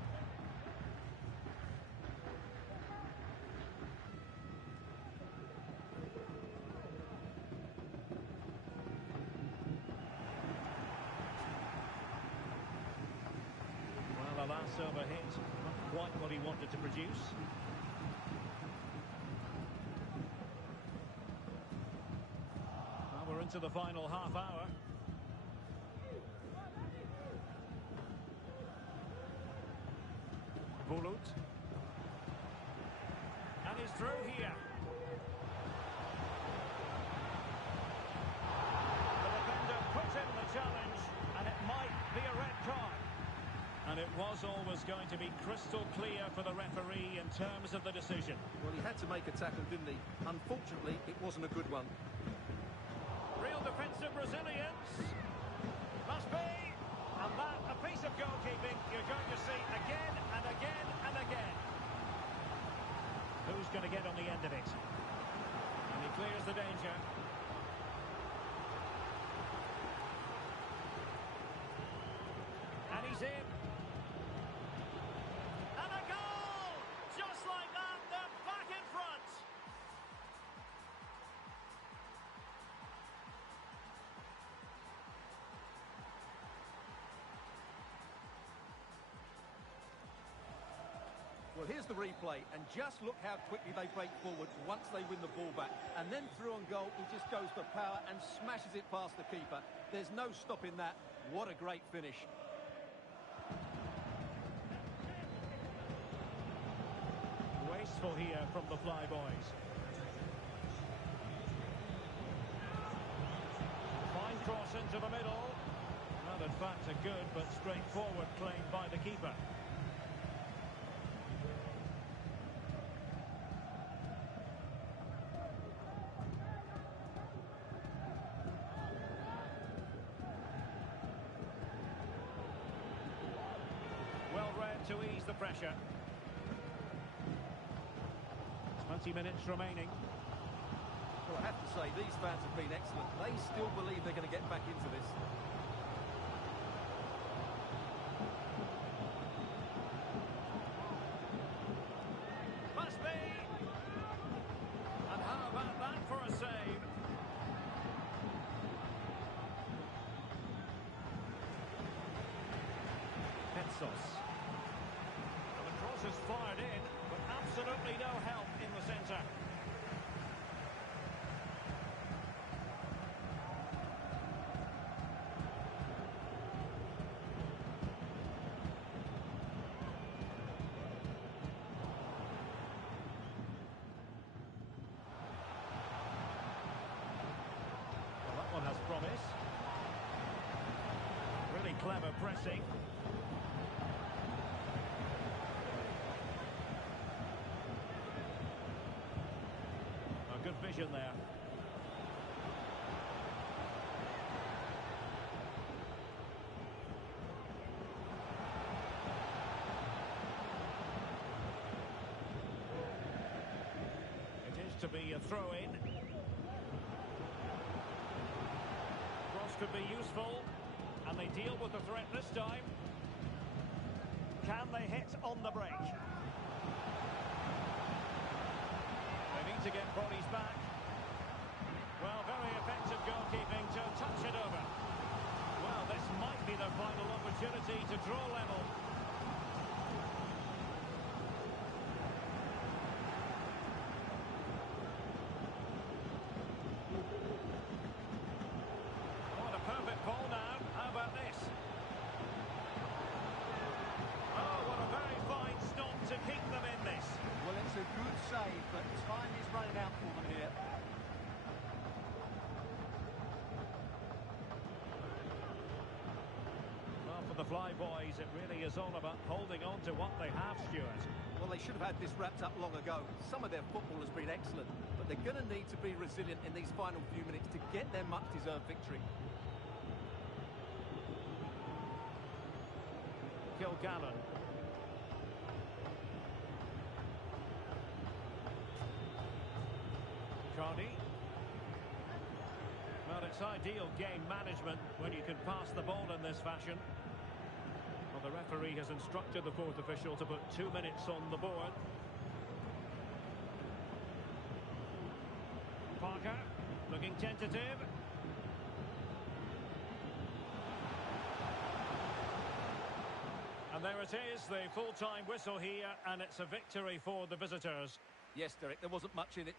Well, the last over hit, not quite what he wanted to produce. Well, we're into the final half hour. Bulut. And he's through here. The defender puts in the challenge, and it might be a red card. And it was always going to be crystal clear for the referee in terms of the decision. Well, he had to make a tackle, didn't he? Unfortunately, it wasn't a good one. Real defensive resilience. Must be. And that, a piece of goalkeeping you're going to see again and again and again. Who's going to get on the end of it? And he clears the danger. And he's in. And a goal! Just like that, they're back in front. Well, here's the replay, and just look how quickly they break forward once they win the ball back. And then through on goal, he just goes for power and smashes it past the keeper. There's no stopping that. What a great finish. Wasteful here from the Flyboys. Fine cross into the middle. Well, in fact, a good but straightforward claim by the keeper. Well read to ease the pressure. 20 minutes remaining. Well, I have to say, these fans have been excellent. They still believe they're going to get back into this. Must be! And how about that for a save? Petsos. And the cross is fired in, but absolutely no help in the centre. Well, that one has promise. Really clever pressing. Good vision there. It is to be a throw-in. Cross could be useful, and they deal with the threat this time. Can they hit on the break? To get bodies back. Well, very effective goalkeeping to touch it over. Well, this might Might be their final opportunity to draw level. Oh, and a perfect ball now. How about this? Oh, what a very fine stop to keep them in this. Well, it's a good save, but time is running out for them here. Well, for the Fly Boys, it really is all about holding on to what they have, Stuart. Well, they should have had this wrapped up long ago. Some of their football has been excellent, but they're going to need to be resilient in these final few minutes to get their much-deserved victory. Kilgallen. Carney. Well, it's ideal game management when you can pass the ball in this fashion. Well, the referee has instructed the fourth official to put 2 minutes on the board. Parker, looking tentative. And there it is, the full-time whistle here, and it's a victory for the visitors. Yes, Derek, there wasn't much in it.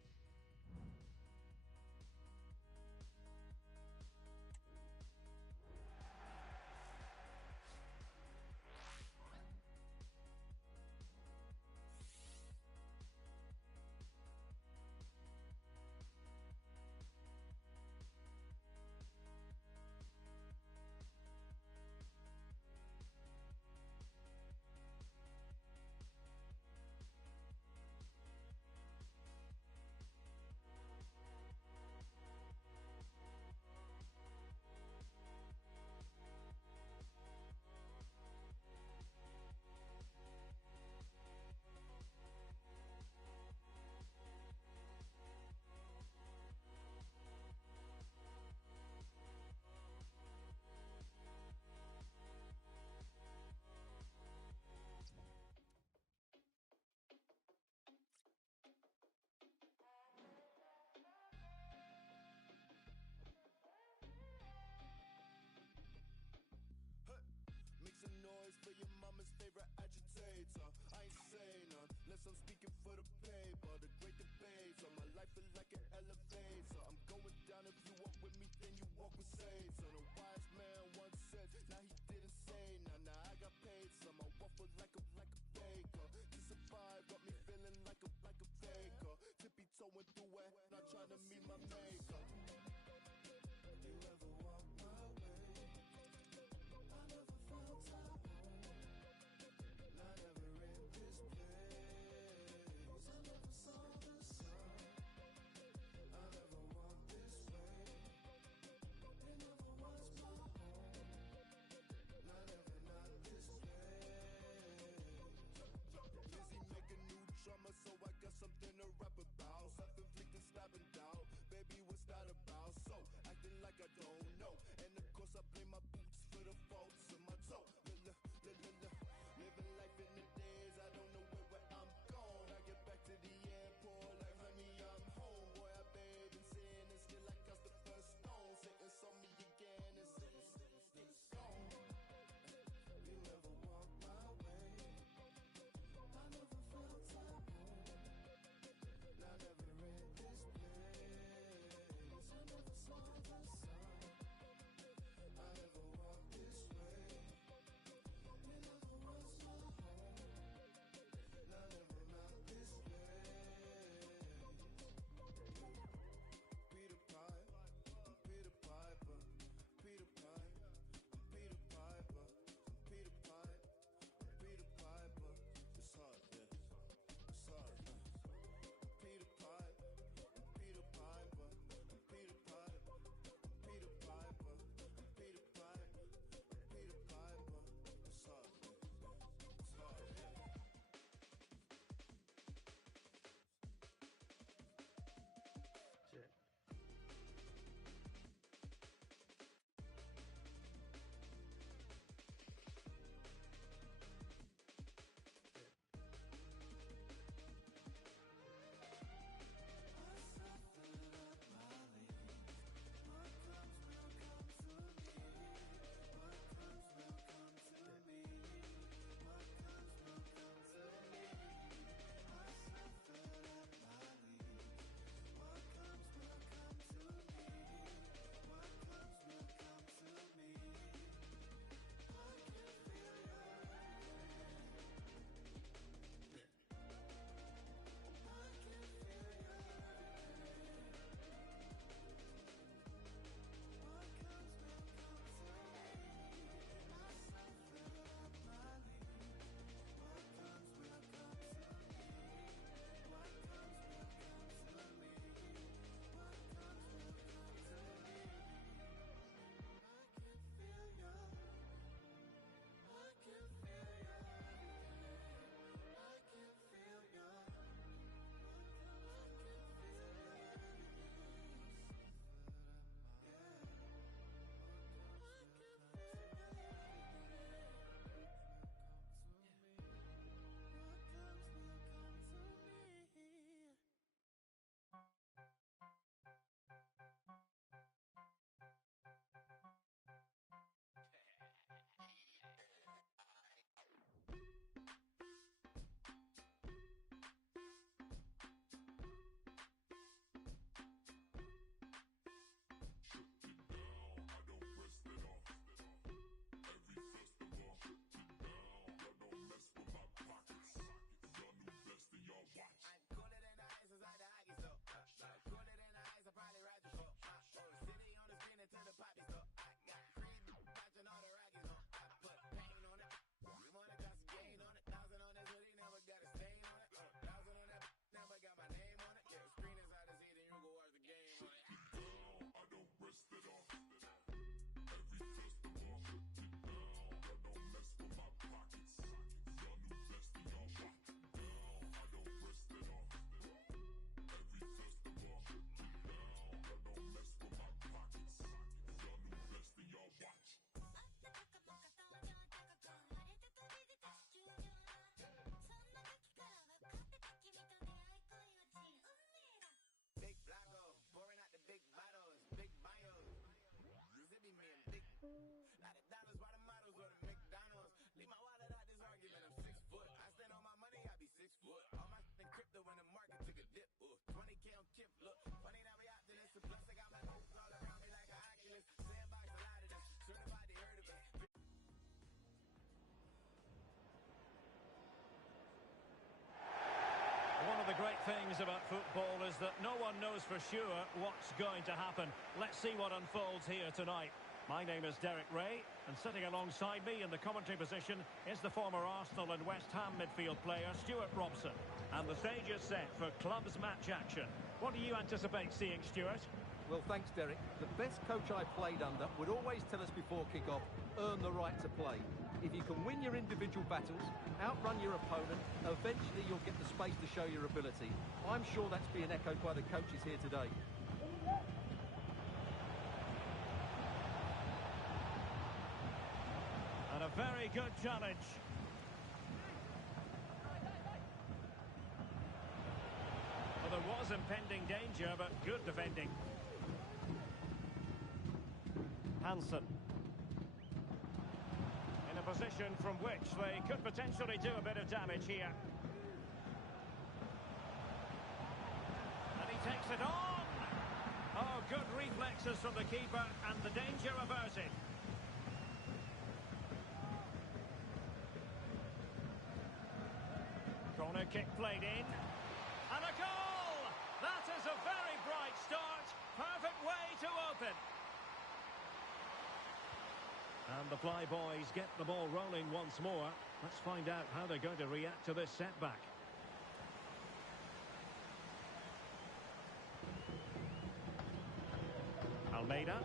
Make some noise for your mama's favorite agitator. I ain't saying none, unless I'm speaking for the paper. The great debater, my life is like an elevator. I'm going down, if you walk with me, then you walk with Satan. A wise man once said, now he didn't say none. Now I got paid some, I waffle like a baker. To survive got me feeling like a faker. Tippy toeing through it, not trying to meet my maker. You ever walk my way? I never felt at home. Not ever in this place. I never saw the sun. I never walked this way. It never was my home. Not ever, not this place. Busy making new drama, so I got something to rap about. Self-inflicted stabbing down. Baby, what's that about? So, acting like I don't know. And of course I blame my boots for the faults in my toe. Living life in the days, I don't know where I'm going. I get back to the airport like, honey, I'm home. Boy, I bathe in sin and still I cast the first stone. Satan saw me again and said, it's gone. You never walk my way. I never felt at home. Not ever in this place. I never saw the sun. I never the great things about football is that no one knows for sure what's going to happen. Let's see what unfolds here tonight. My name is Derek Ray, and sitting alongside me in the commentary position is the former Arsenal and West Ham midfield player Stuart Robson. And the stage is set for clubs match action. What do you anticipate seeing, Stuart? Well, thanks, Derek. The best coach I played under would always tell us before kick-off, earn the right to play. If you can win your individual battles, outrun your opponent, eventually you'll get the space to show your ability. I'm sure that's being echoed by the coaches here today. And a very good challenge. Well, there was impending danger, but good defending. Hansen. In a position from which they could potentially do a bit of damage here. And he takes it on! Oh, good reflexes from the keeper, and the danger averted. Corner kick played in. And a goal! That is a very bright start. Perfect way to open. And the Flyboys get the ball rolling once more. Let's find out how they're going to react to this setback. Almeida.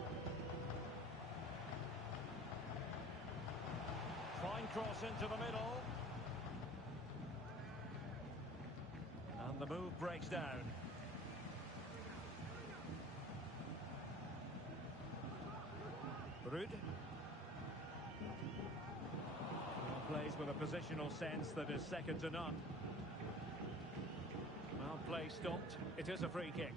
Fine cross into the middle. And the move breaks down. Ruud. Plays with a positional sense that is second to none. Well, play stopped. It is a free kick.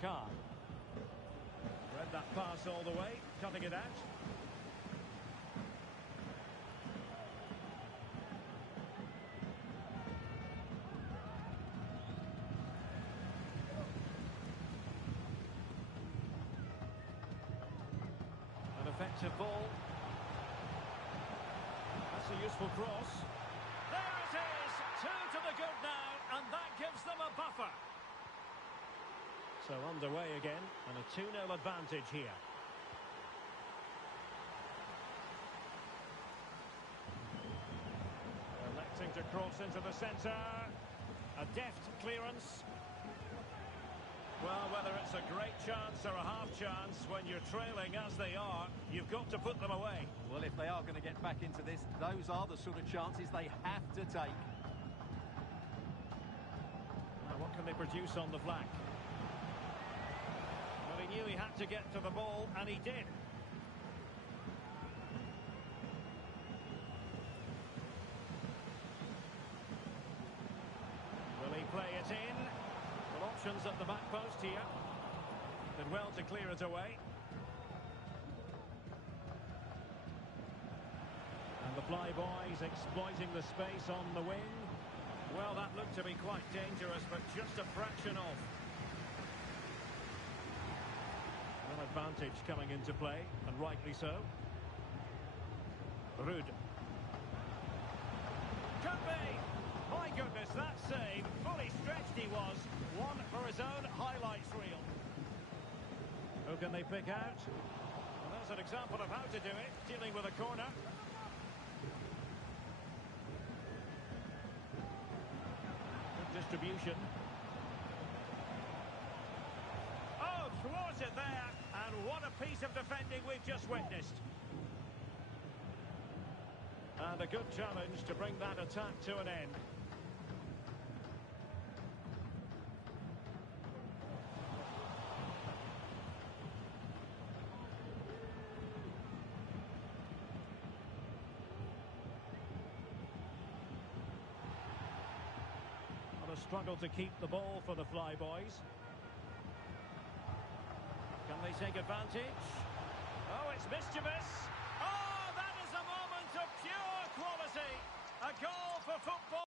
Carr. Read that pass all the way, cutting it out. Effective ball. That's a useful cross. There it is! 2 to the good now, and that gives them a buffer. So underway again, and a 2-0 advantage here. Electing to cross into the centre. A deft clearance. Well, whether it's a great chance or a half chance, when you're trailing as they are, you've got to put them away. Well, if they are going to get back into this, those are the sort of chances they have to take. Now, what can they produce on the flank? Well, he knew he had to get to the ball, and he did. Will he play it in? Options at the back post here. Did well to clear it away. And the Flyboys exploiting the space on the wing. Well, that looked to be quite dangerous, but just a fraction of. An advantage coming into play, and rightly so. Ruud. Could be! My goodness, that save, fully stretched he was. One for his own highlights reel. Who can they pick out? Well, there's an example of how to do it, dealing with a corner. Good distribution. Oh, thwarted there, and what a piece of defending we've just witnessed. And a good challenge to bring that attack to an end. Struggle to keep the ball for the Flyboys. Can they take advantage? Oh, it's mischievous. Oh, that is a moment of pure quality. A goal for football.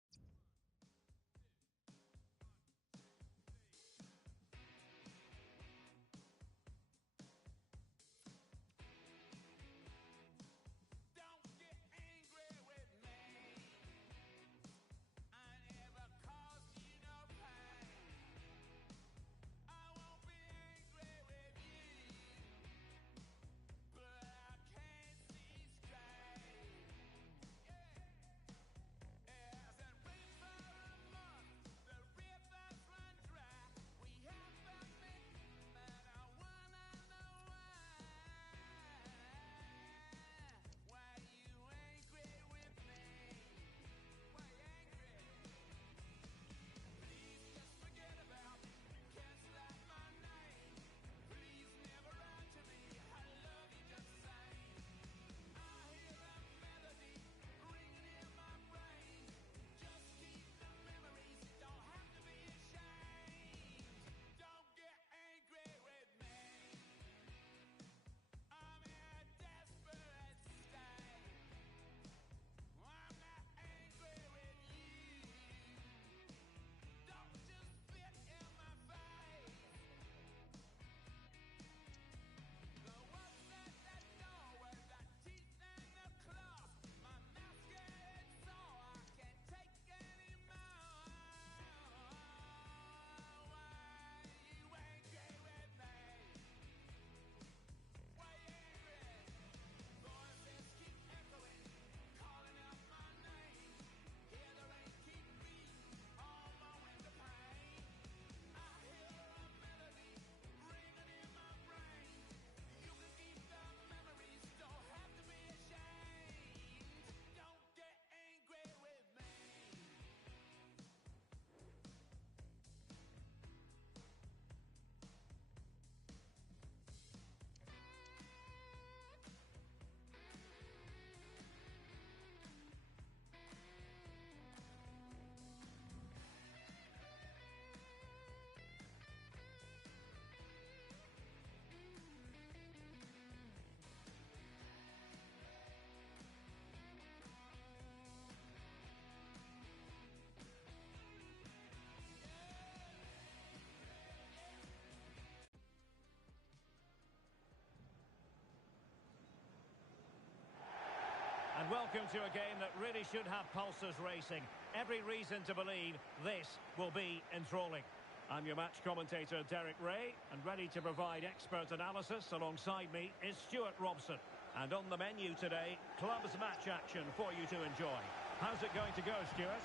And welcome to a game that really should have pulses racing. Every reason to believe this will be enthralling. I'm your match commentator, Derek Ray, and ready to provide expert analysis alongside me is Stuart Robson. And on the menu today, clubs match action for you to enjoy. How's it going to go, Stuart?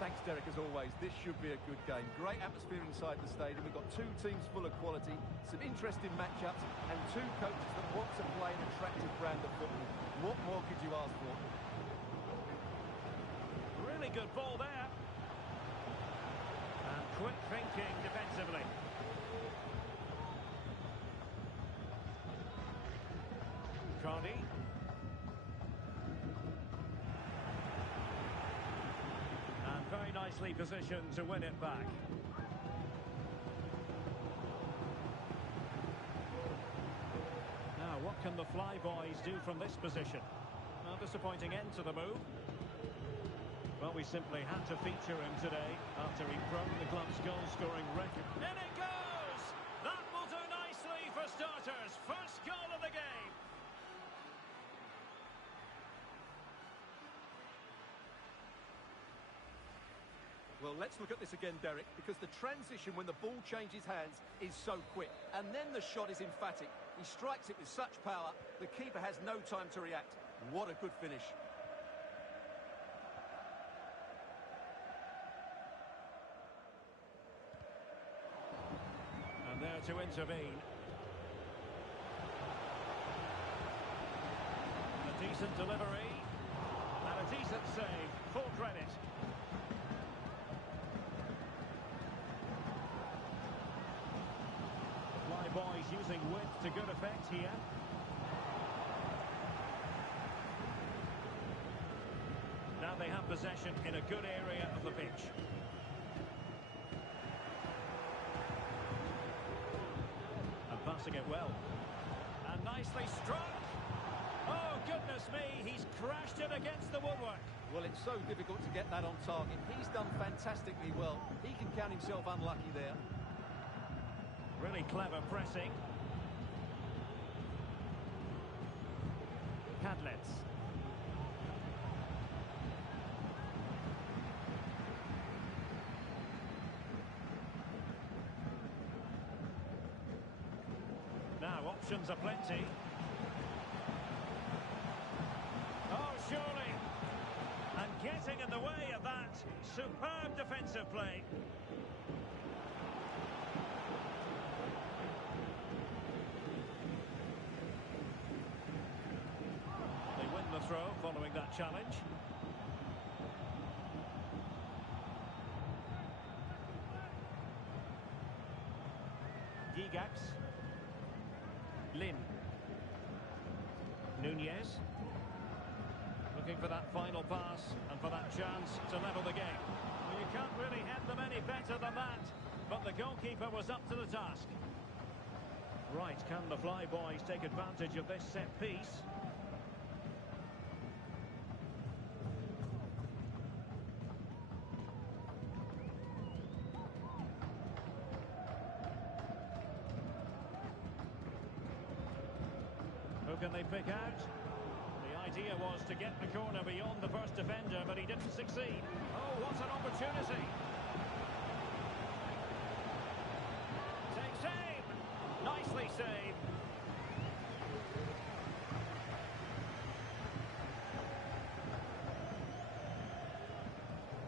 Thanks, Derek, as always. This should be a good game. Great atmosphere inside the stadium. We've got two teams full of quality, some interesting matchups, and two coaches that want to play an attractive brand of football. What more could you ask for? Really good ball there. And quick thinking defensively. Cardi. And very nicely positioned to win it back. Now, what can the Flyboys do from this position? Well, disappointing end to the move. Well, we simply had to feature him today after he broke the club's goal-scoring record. In it goes! That will do nicely for starters. First goal of the game. Well, let's look at this again, Derek, because the transition when the ball changes hands is so quick. And then the shot is emphatic. He strikes it with such power, the keeper has no time to react. What a good finish. And there to intervene. A decent delivery. And a decent save. Full credit. Boys using width to good effect here. Now they have possession in a good area of the pitch. And passing it well. And nicely struck. Oh, goodness me, he's crashed it against the woodwork. Well, it's so difficult to get that on target. He's done fantastically well. He can count himself unlucky there. Really clever pressing. Cadlets. Now options are plenty. Oh, surely. And getting in the way of that. Superb defensive play. Throw following that challenge. Gigax. Lin. Nunez. Looking for that final pass and for that chance to level the game. Well, you can't really head them any better than that, but the goalkeeper was up to the task. Right, can the Flyboys take advantage of this set piece? Who can they pick out? The idea was to get the corner beyond the first defender, but he didn't succeed. Oh, what an opportunity! Takes aim! Nicely saved.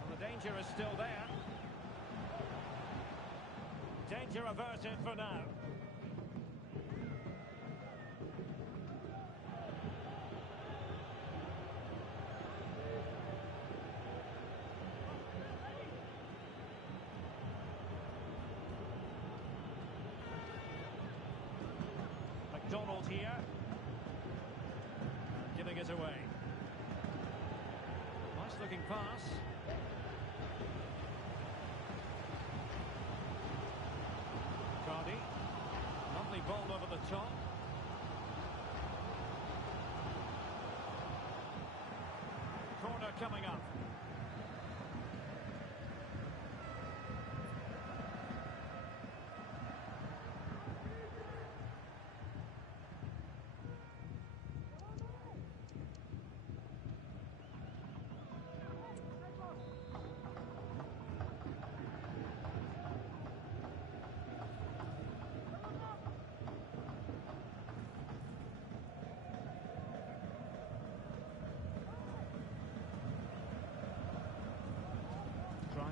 Well, the danger is still there. Danger averted for now. McDonald here. Giving it away. Nice looking pass. Cardi. Lovely ball over the top. Corner coming up.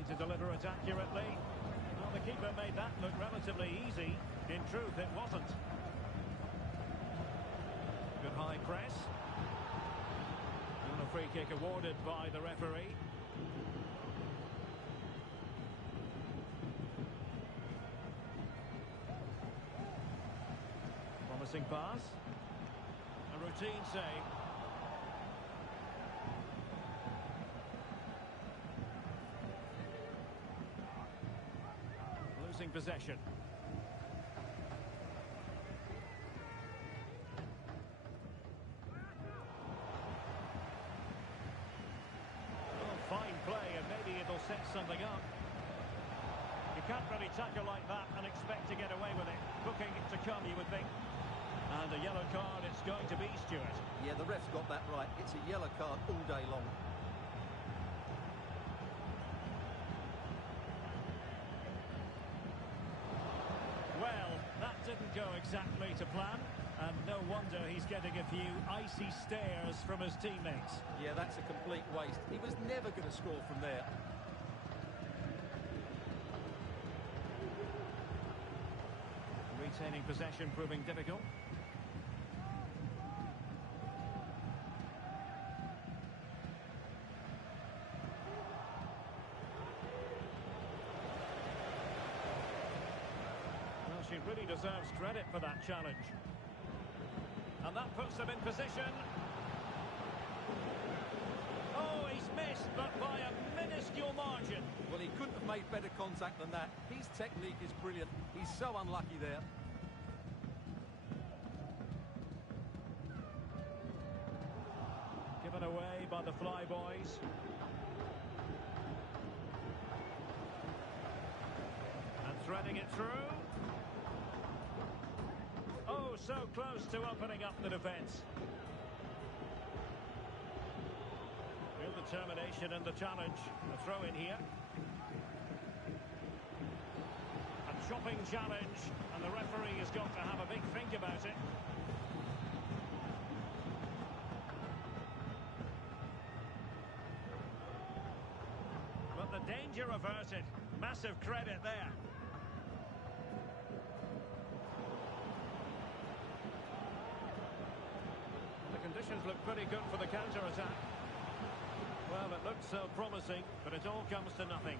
trying to deliver it accurately. Well, the keeper made that look relatively easy. In truth, it wasn't. Good high press. And a free kick awarded by the referee. Promising pass. A routine save. Losing possession. Fine play, and maybe it'll set something up. You can't really tackle like that and expect to get away with it. Booking to come, you would think. And a yellow card it's going to be, Stuart. Yeah, the ref's got that right. It's a yellow card all day long. Well, that didn't go exactly to plan. And no wonder he's getting a few icy stares from his teammates. Yeah, that's a complete waste. He was never going to score from there. Retaining possession proving difficult. Well, she really deserves credit for that challenge. And that puts them in position. Oh, he's missed, but by a minuscule margin. Well, he couldn't have made better contact than that. His technique is brilliant. He's so unlucky there. Given away by the Flyboys. And threading it through. Oh, so close to opening up the defence. Real determination in the challenge. A throw in here. A chopping challenge, and the referee has got to have a big think about it. But the danger averted. Massive credit there. Conditions look pretty good for the counter-attack. Well, it looked so promising, but it all comes to nothing.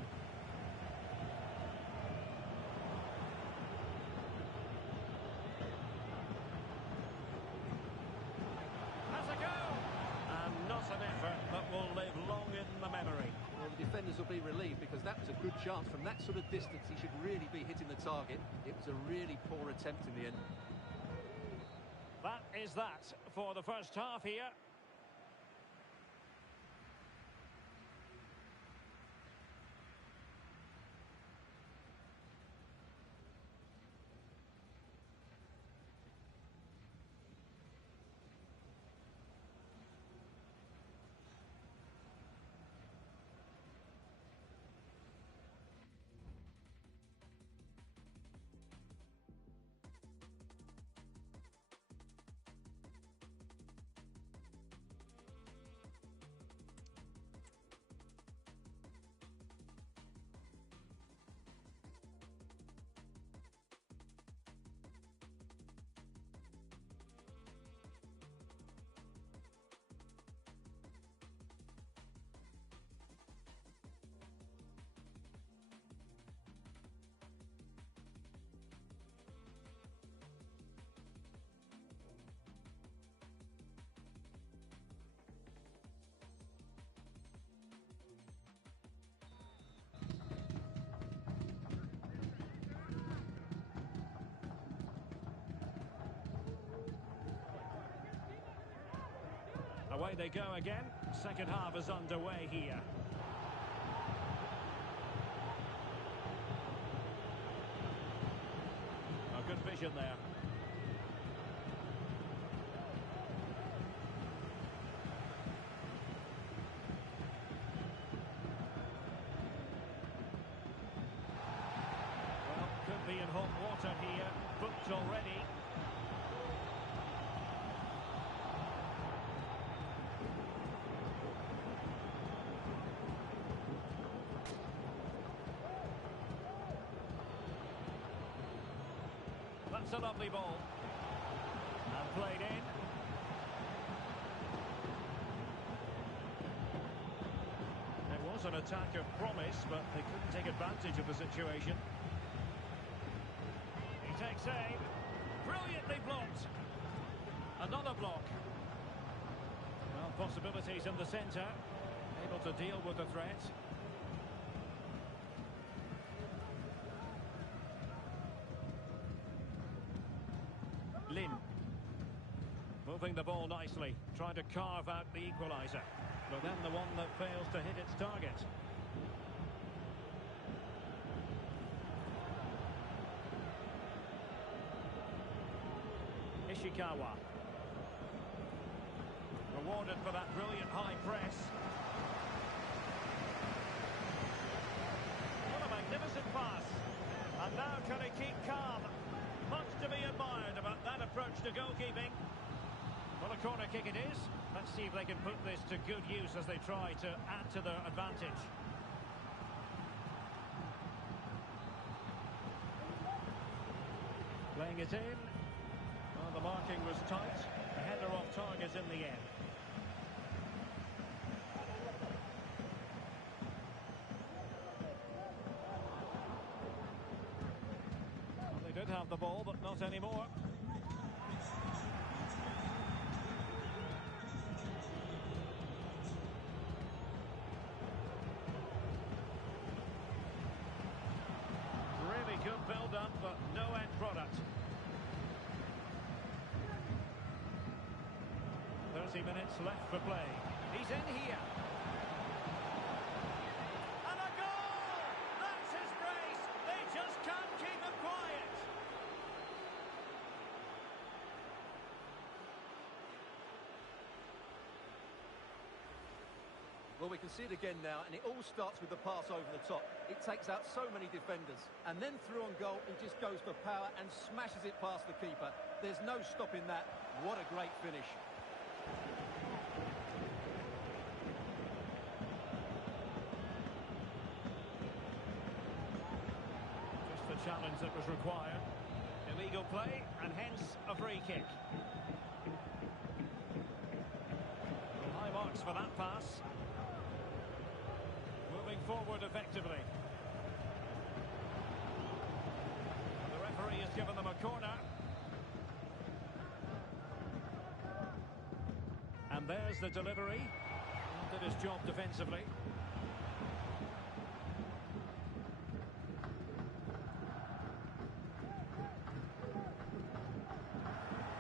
Has a go! And not an effort that will live long in the memory. Well, the defenders will be relieved because that was a good chance. From that sort of distance, he should really be hitting the target. It was a really poor attempt in the end. That is that for the first half here. Away they go again. Second half is underway here. A good vision there. Well, could be in hot water here. Booked already. a lovely ball. And played in. It was an attack of promise, but they couldn't take advantage of the situation. He takes aim. Brilliantly blocked. Another block. Well, possibilities in the centre. Able to deal with the threat. Lin. Moving the ball nicely. Trying to carve out the equaliser. But then the one that fails to hit its target. Ishikawa. Rewarded for that brilliant high press. What a magnificent pass. And now can he keep calm? Much to be admired about that approach to goalkeeping. Well, a corner kick it is. Let's see if they can put this to good use as they try to add to their advantage. Playing it in. Well, the marking was tight. The header off target in the end. Well, they did have the ball, but not anymore. Really good build-up, but no end product. 30 minutes left for play. He's in here. And a goal! That's his brace. They just can't keep him quiet. Well, we can see it again now, and it all starts with the pass over the top. It takes out so many defenders. And then through on goal, he just goes for power and smashes it past the keeper. There's no stopping that. What a great finish. Just the challenge that was required. Illegal play, and hence a free kick. Well, high marks for that pass. Moving forward effectively. The referee has given them a corner. And there's the delivery. Did his job defensively.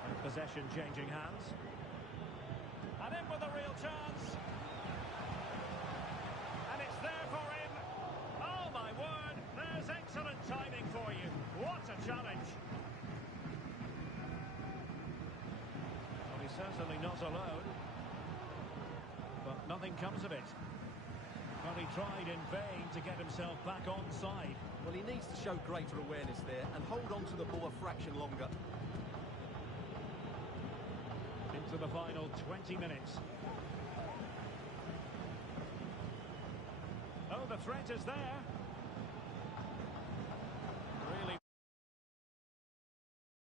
And possession changing hands. And in with a real chance. And it's there for him. Oh my word, there's excellent timing for you. What a challenge. Well, he's certainly not alone. But nothing comes of it. Well, he tried in vain to get himself back onside. Well, he needs to show greater awareness there and hold on to the ball a fraction longer. Into the final 20 minutes. Oh, the threat is there.